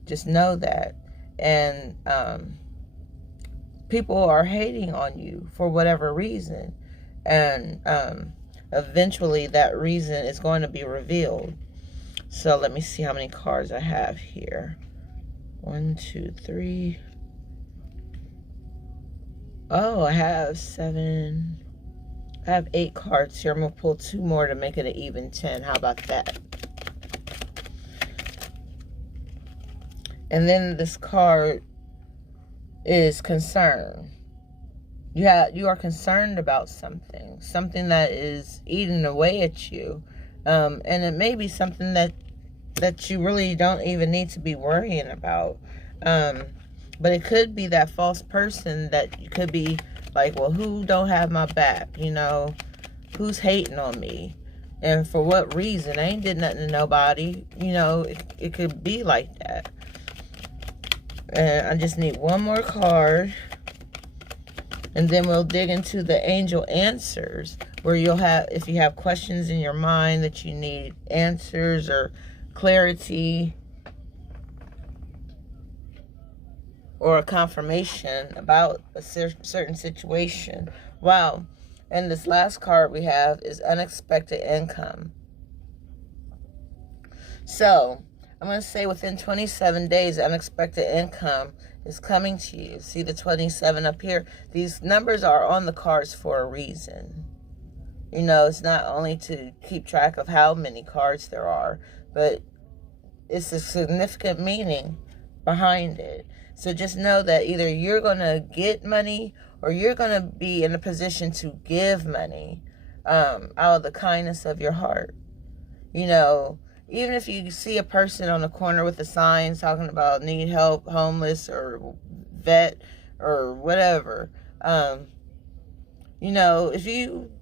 Just know that. And people are hating on you for whatever reason. And eventually that reason is going to be revealed. So let me see how many cards I have here. 1, 2, 3. Oh, I have 7. I have 8 cards here. I'm going to pull 2 more to make it an even 10. How about that? And then this card is concern. You are concerned about something that is eating away at you. And it may be something that you really don't even need to be worrying about. But it could be that false person that you could be like, well, who don't have my back? You know, who's hating on me? And for what reason? I ain't did nothing to nobody. You know, it could be like that. And I just need one more card. And then we'll dig into the angel answers, where you'll have, if you have questions in your mind that you need answers or clarity or a confirmation about a certain situation. Wow. And this last card we have is unexpected income. So I'm going to say within 27 days, unexpected income is coming to you. See the 27 up here? These numbers are on the cards for a reason. You know, it's not only to keep track of how many cards there are, but it's a significant meaning behind it. So just know that either you're going to get money or you're going to be in a position to give money out of the kindness of your heart. You know, even if you see a person on the corner with a sign talking about need help, homeless, or vet, or whatever, you know, if you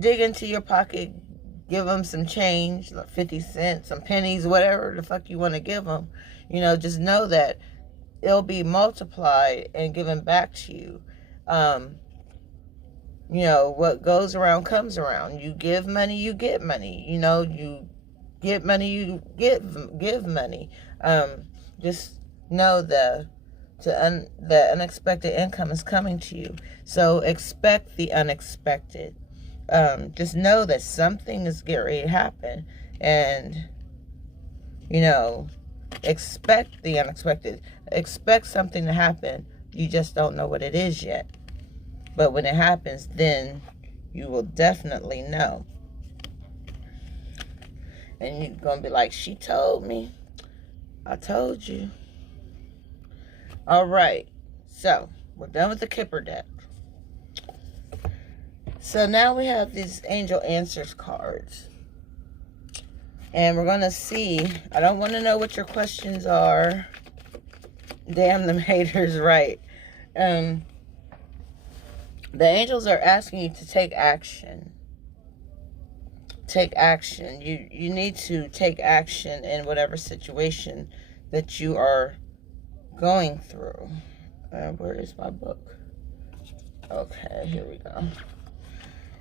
dig into your pocket, give them some change, like 50 cents, some pennies, whatever the fuck you want to give them, you know, just know that it'll be multiplied and given back to you. You know, what goes around comes around. You give money, you get money. You know, you get money, you give money. Just know the unexpected income is coming to you. So expect the unexpected. Just know that something is getting ready to happen, and you know, expect the unexpected. Expect something to happen. You just don't know what it is yet. But when it happens, then you will definitely know. And you're going to be like, she told me. I told you. All right. So, we're done with the Kipper deck. So now we have these angel answers cards. And we're going to see. I don't want to know what your questions are. Damn them haters, right. The angels are asking you to take action. Take action. You need to take action in whatever situation that you are going through. Where is my book? Okay, here we go.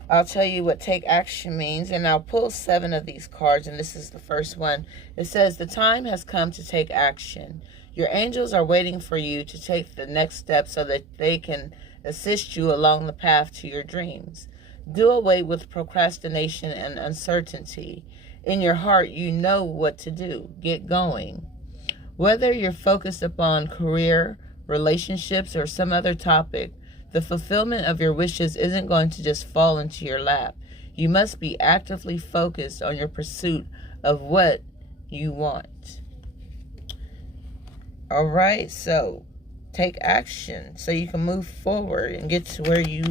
I'll tell you what take action means, and I'll pull 7 of these cards, and this is the first one. It says, the time has come to take action. Your angels are waiting for you to take the next step so that they can assist you along the path to your dreams. Do away with procrastination and uncertainty. In your heart, you know what to do. Get going. Whether you're focused upon career, relationships, or some other topic, The fulfillment of your wishes isn't going to just fall into your lap. You must be actively focused on your pursuit of what you want. All right, so take action so you can move forward and get to where you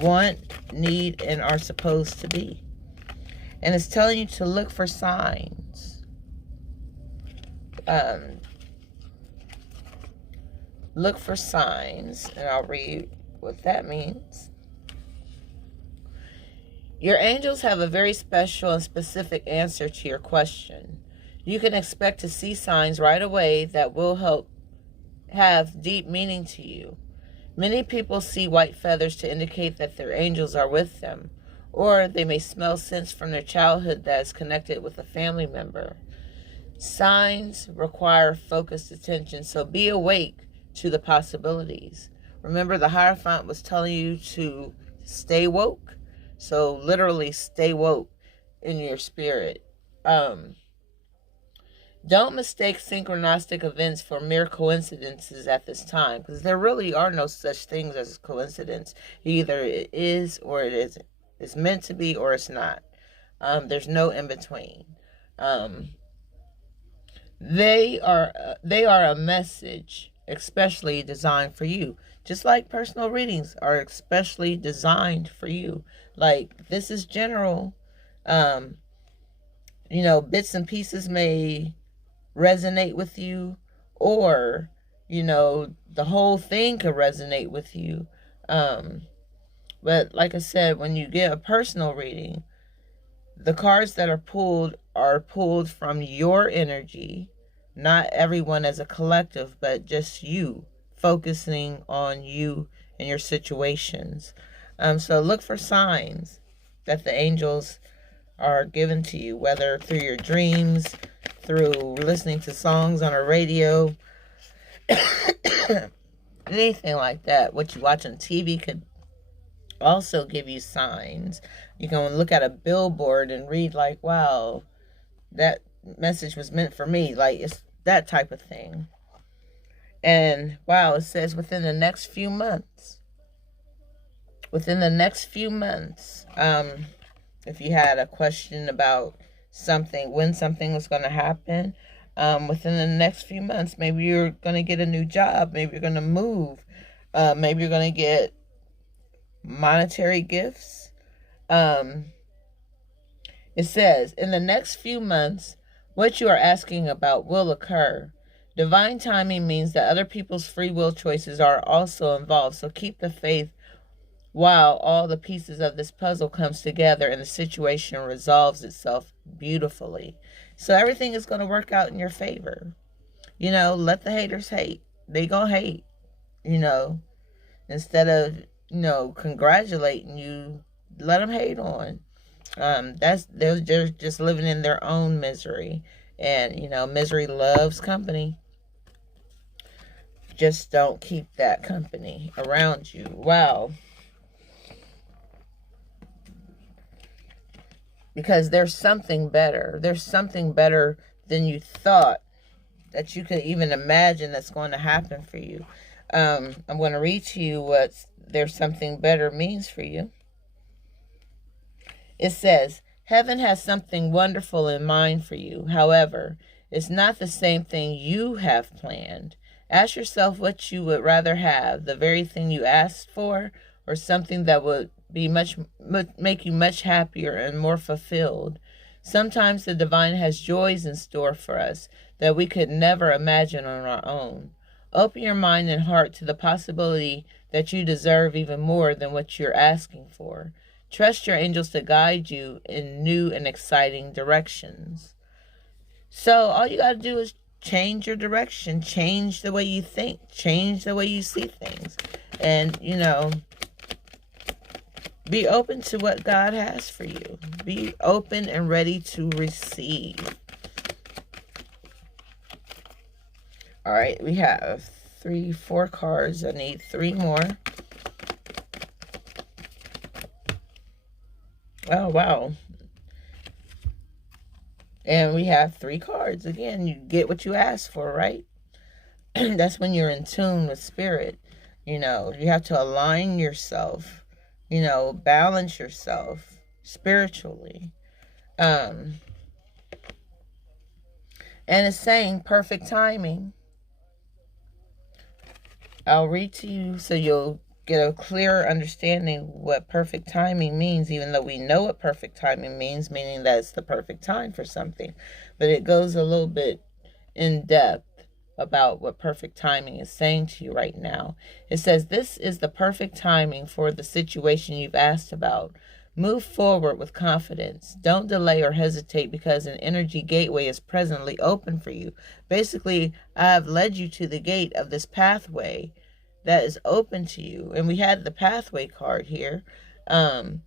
want, need, and are supposed to be. And it's telling you to look for signs. Look for signs, and I'll read what that means. Your angels have a very special and specific answer to your question. You can expect to see signs right away that will help have deep meaning to you. Many people see white feathers to indicate that their angels are with them, or they may smell scents from their childhood that is connected with a family member. Signs require focused attention, so be awake to the possibilities. Remember, the Hierophant was telling you to stay woke, so literally stay woke in your spirit. Don't mistake synchronistic events for mere coincidences at this time, because there really are no such things as coincidence. Either it is or it isn't. It's meant to be or it's not. There's no in between. They are a message especially designed for you. Just like personal readings are especially designed for you. Like, this is general. Bits and pieces may resonate with you, or the whole thing could resonate with you. But like I said, when you get a personal reading, the cards that are pulled from your energy, not everyone as a collective, but just you, focusing on you and your situations. So look for signs that the angels are given to you, whether through your dreams, through listening to songs on a radio, anything like that. What you watch on TV could also give you signs. You can look at a billboard and read like, wow, that message was meant for me. Like, it's that type of thing. And wow, it says within the next few months. If you had a question about something, when something was going to happen, within the next few months, maybe you're going to get a new job, maybe you're going to move, maybe you're going to get monetary gifts. It says, in the next few months, what you are asking about will occur. Divine timing means that other people's free will choices are also involved, so keep the faith while all the pieces of this puzzle comes together and the situation resolves itself beautifully. So everything is going to work out in your favor. Let the haters hate. They gonna hate. Instead of congratulating you, let them hate on. They're just living in their own misery, and misery loves company. Just don't keep that company around you. Wow. Because there's something better. There's something better than you thought that you could even imagine that's going to happen for you. I'm going to read to you what there's something better means for you. It says, heaven has something wonderful in mind for you. However, it's not the same thing you have planned. Ask yourself what you would rather have, the very thing you asked for, or something that would make you much happier and more fulfilled. Sometimes the divine has joys in store for us that we could never imagine on our own. Open your mind and heart to the possibility that you deserve even more than what you're asking for. Trust your angels to guide you in new and exciting directions. So all you got to do is change your direction, change the way you think, change the way you see things. And, be open to what God has for you. Be open and ready to receive. All right, we have 4 cards. I need 3 more. Oh, wow. And we have 3 cards. Again, you get what you ask for, right? That's when you're in tune with spirit. You know, you have to align yourself, you know, balance yourself spiritually. And it's saying perfect timing. I'll read to you so you'll get a clearer understanding what perfect timing means, even though we know what perfect timing means, meaning that it's the perfect time for something. But it goes a little bit in depth about what perfect timing is saying to you right now. It says, this is the perfect timing for the situation you've asked about. Move forward with confidence. Don't delay or hesitate because an energy gateway is presently open for you. Basically, I have led you to the gate of this pathway that is open to you. And we had the pathway card here. And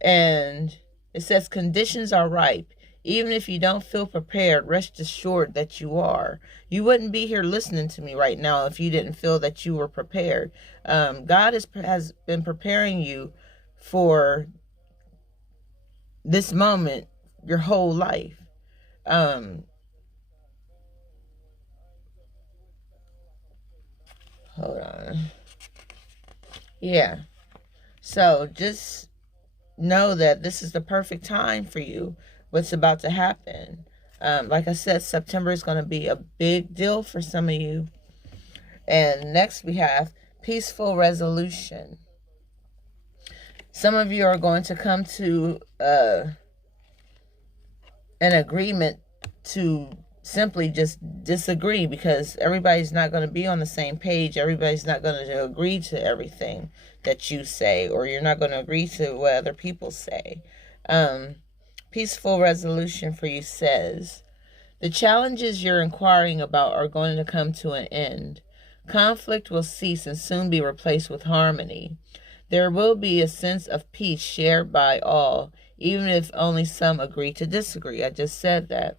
it says conditions are ripe. Even if you don't feel prepared, rest assured that you are. You wouldn't be here listening to me right now if you didn't feel that you were prepared. God has been preparing you for this moment your whole life. Hold on. Yeah. So just know that this is the perfect time for you. What's about to happen. Like I said, September is going to be a big deal for some of you. And next we have peaceful resolution. Some of you are going to come to an agreement to simply just disagree because everybody's not going to be on the same page. Everybody's not going to agree to everything that you say, or you're not going to agree to what other people say. Peaceful resolution for you says, the challenges you're inquiring about are going to come to an end. Conflict will cease and soon be replaced with harmony. There will be a sense of peace shared by all, even if only some agree to disagree. I just said that.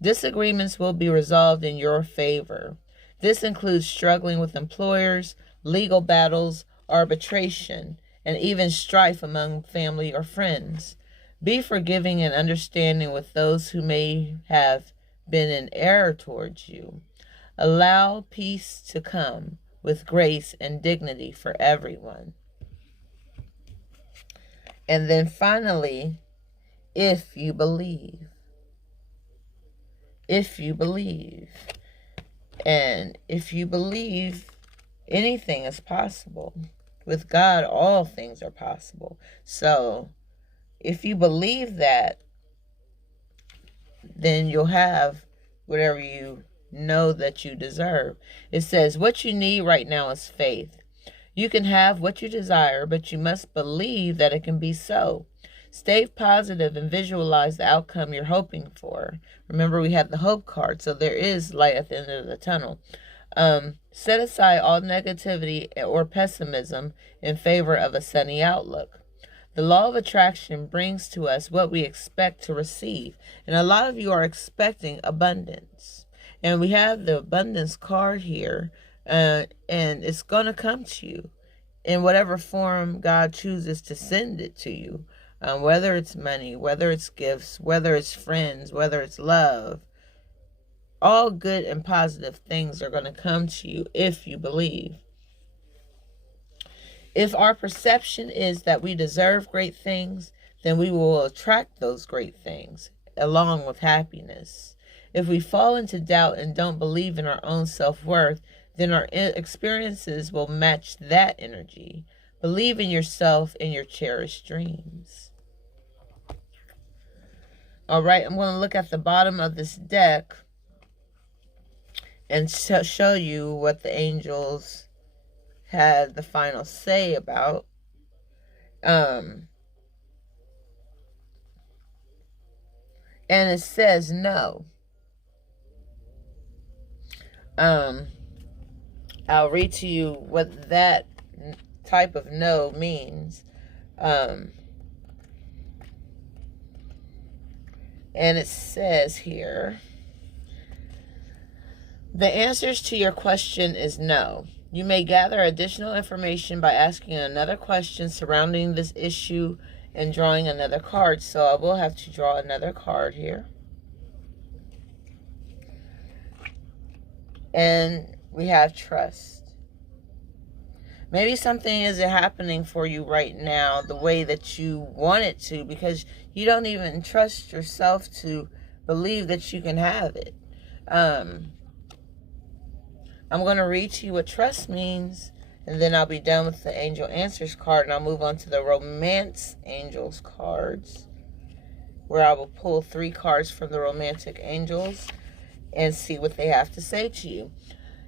Disagreements will be resolved in your favor. This includes struggling with employers, legal battles, arbitration, and even strife among family or friends. Be forgiving and understanding with those who may have been in error towards you. Allow peace to come with grace and dignity for everyone. And then finally, if you believe. If you believe. And if you believe, anything is possible. With God, all things are possible. So, if you believe that, then you'll have whatever you know that you deserve. It says, what you need right now is faith. You can have what you desire, but you must believe that it can be so. Stay positive and visualize the outcome you're hoping for. Remember, we have the hope card, so there is light at the end of the tunnel. Set aside all negativity or pessimism in favor of a sunny outlook. The law of attraction brings to us what we expect to receive. And a lot of you are expecting abundance. And we have the abundance card here. And it's going to come to you in whatever form God chooses to send it to you. Whether it's money, whether it's gifts, whether it's friends, whether it's love. All good and positive things are going to come to you if you believe. If our perception is that we deserve great things, then we will attract those great things, along with happiness. If we fall into doubt and don't believe in our own self-worth, then our experiences will match that energy. Believe in yourself and your cherished dreams. All right, I'm going to look at the bottom of this deck and show you what the angels had the final say about. And it says no. I'll read to you what that type of no means. And it says here, the answers to your question is no. You may gather additional information by asking another question surrounding this issue and drawing another card. So I will have to draw another card here. And we have trust. Maybe something isn't happening for you right now the way that you want it to, because you don't even trust yourself to believe that you can have it. I'm going to read to you what trust means, and then I'll be done with the Angel Answers card, and I'll move on to the Romance Angels cards, where I will pull 3 cards from the Romantic Angels and see what they have to say to you.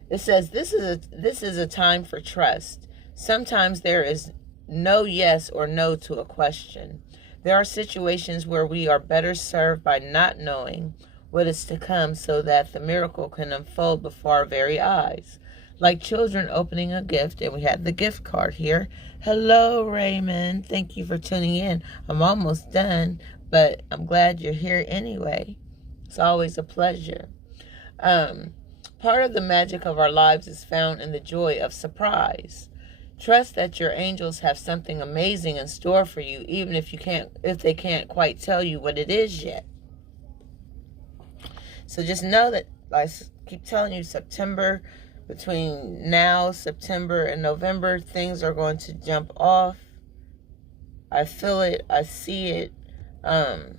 It says, this is a time for trust. Sometimes there is no yes or no to a question. There are situations where we are better served by not knowing what is to come so that the miracle can unfold before our very eyes. Like children opening a gift, and we have the gift card here. Hello, Raymond. Thank you for tuning in. I'm almost done, but I'm glad you're here anyway. It's always a pleasure. Part of the magic of our lives is found in the joy of surprise. Trust that your angels have something amazing in store for you, even if they can't quite tell you what it is yet. So just know that, I keep telling you, September, between now, September, and November, things are going to jump off. I feel it. I see it. And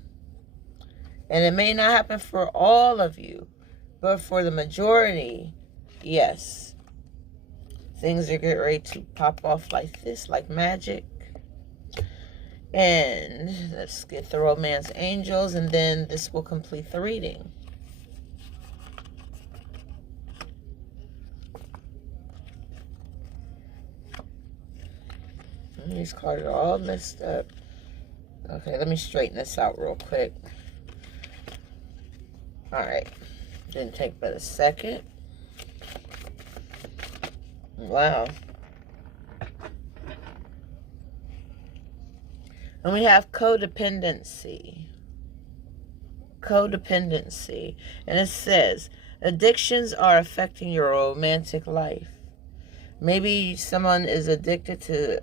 it may not happen for all of you, but for the majority, yes. Things are getting ready to pop off like this, like magic. And let's get the Romance Angels, and then this will complete the reading. These cards are all messed up. Okay, let me straighten this out real quick. Alright. Didn't take but a second. Wow. And we have codependency. Codependency. And it says, addictions are affecting your romantic life. Maybe someone is addicted to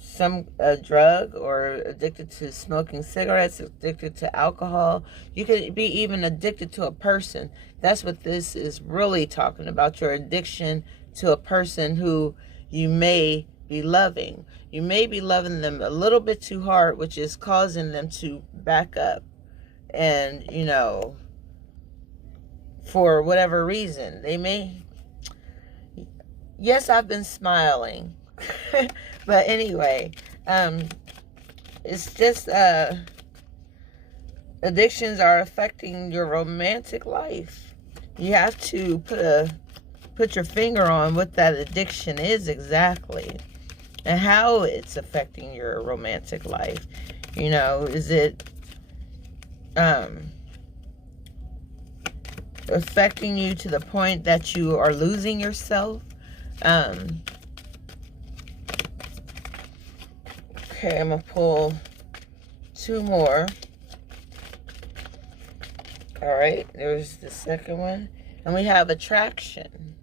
some drug, or addicted to smoking cigarettes, addicted to alcohol. You could be even addicted to a person. That's what this is really talking about, your addiction to a person who you may be loving. You may be loving them a little bit too hard, which is causing them to back up. And, you know, for whatever reason, they may... Yes, I've been smiling. But anyway, it's just addictions are affecting your romantic life. You have to put your finger on what that addiction is exactly, and how it's affecting your romantic life. You know, is it affecting you to the point that you are losing yourself? Okay, I'm going to pull 2 more. Alright, there's the second one. And we have attraction.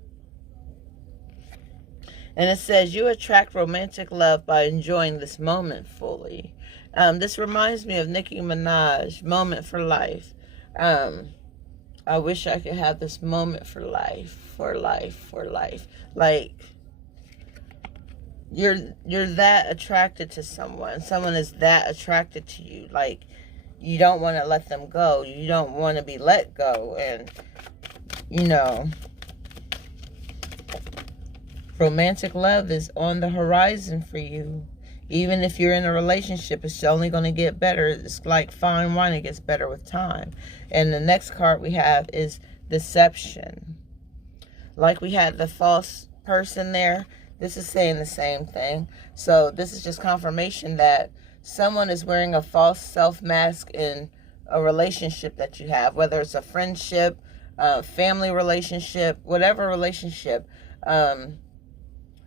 And it says, you attract romantic love by enjoying this moment fully. This reminds me of Nicki Minaj, Moment for Life. I wish I could have this moment for life, for life, for life. Like, you're that attracted to someone. Someone is that attracted to you. Like, you don't want to let them go. You don't want to be let go. And, you know, romantic love is on the horizon for you. Even if you're in a relationship, it's only going to get better. It's like fine wine, it gets better with time. And the next card we have is deception. Like we had the false person there, this is saying the same thing. So this is just confirmation that someone is wearing a false self mask in a relationship that you have, whether it's a friendship, family relationship, whatever relationship.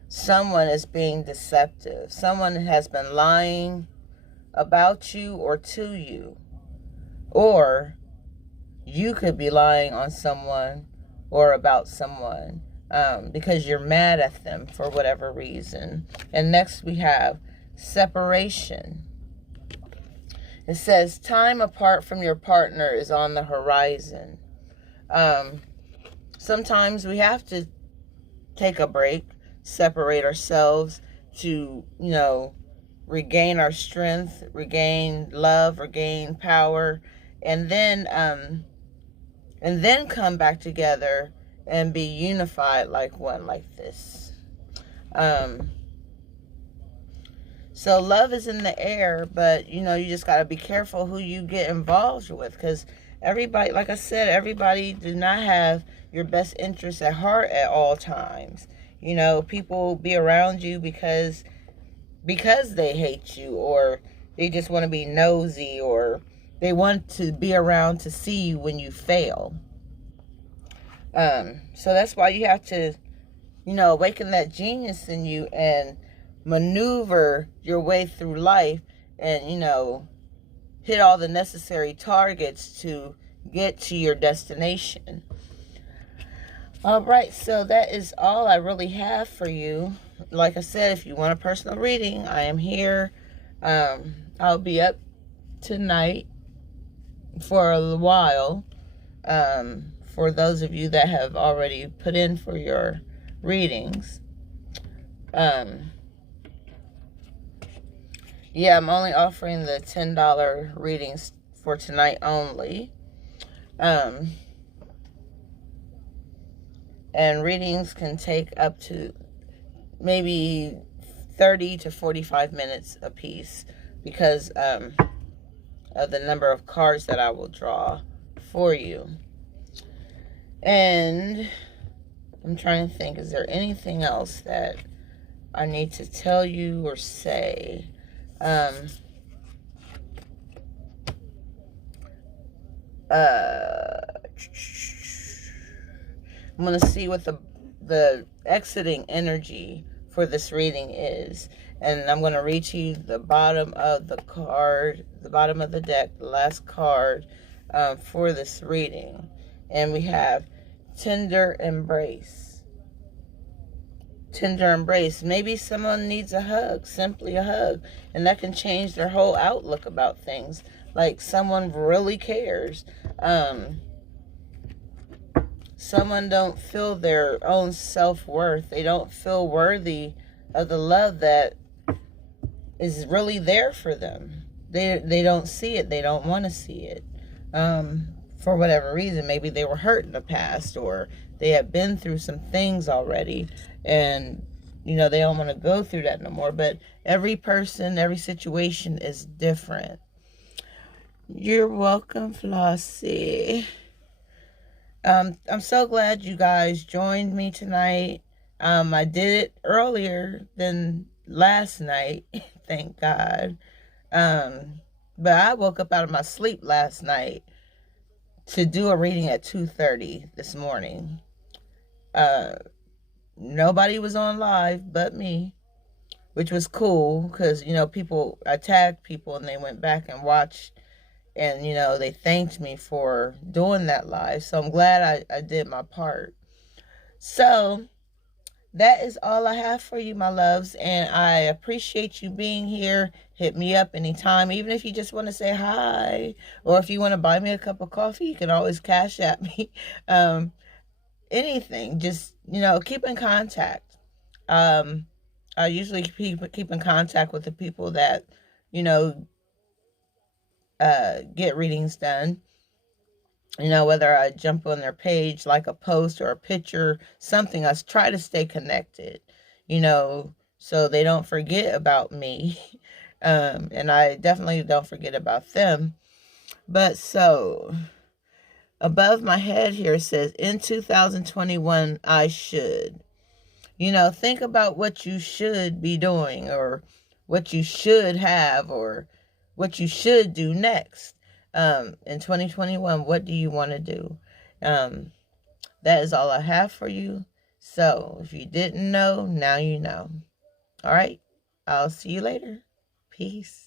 Someone is being deceptive. Someone has been lying about you or to you. Or you could be lying on someone or about someone because you're mad at them for whatever reason. And next we have separation. It says time apart from your partner is on the horizon. Sometimes we have to take a break. separate ourselves to, regain our strength, regain love, regain power, and then come back together and be unified like one, like this. So love is in the air, but you just got to be careful who you get involved with, because everybody, like I said, everybody do not have your best interests at heart at all times. People be around you because they hate you, or they just want to be nosy, or they want to be around to see you when you fail. So that's why you have to, awaken that genius in you and maneuver your way through life and, hit all the necessary targets to get to your destination. All right, so that is all I really have for you. Like I said, if you want a personal reading, I am here. I'll be up tonight for a while. For those of you that have already put in for your readings. Yeah, I'm only offering the $10 readings for tonight only. And readings can take up to maybe 30 to 45 minutes a piece because of the number of cards that I will draw for you. And I'm trying to think, is there anything else that I need to tell you or say? I'm going to see what the exiting energy for this reading is. And I'm going to read to you the bottom of the card, the bottom of the deck, the last card for this reading. And we have tender embrace. Tender embrace. Maybe someone needs a hug, simply a hug. And that can change their whole outlook about things. Like someone really cares. Someone don't feel their own self-worth. They don't feel worthy of the love that is really there for them. They don't see it. They don't want to see it. For whatever reason. Maybe they were hurt in the past, or they have been through some things already, and they don't want to go through that no more. But every person, every situation is different. You're welcome, Flossie. I'm so glad you guys joined me tonight. I did it earlier than last night, thank God. But I woke up out of my sleep last night to do a reading at 2:30 this morning. Nobody was on live but me, which was cool because, I tagged people and they went back and watched. And, they thanked me for doing that live. So I'm glad I did my part. So that is all I have for you, my loves. And I appreciate you being here. Hit me up anytime. Even if you just want to say hi. Or if you want to buy me a cup of coffee, you can always cash at me. Anything. Just, keep in contact. I usually keep in contact with the people that, get readings done. Whether I jump on their page, like a post or a picture, something, I try to stay connected, so they don't forget about me. And I definitely don't forget about them. But so, above my head here says, in 2021, I should. Think about what you should be doing, or what you should have, or what you should do next. In 2021, what do you want to do? That is all I have for you. So if you didn't know, now you know. All right. I'll see you later. Peace.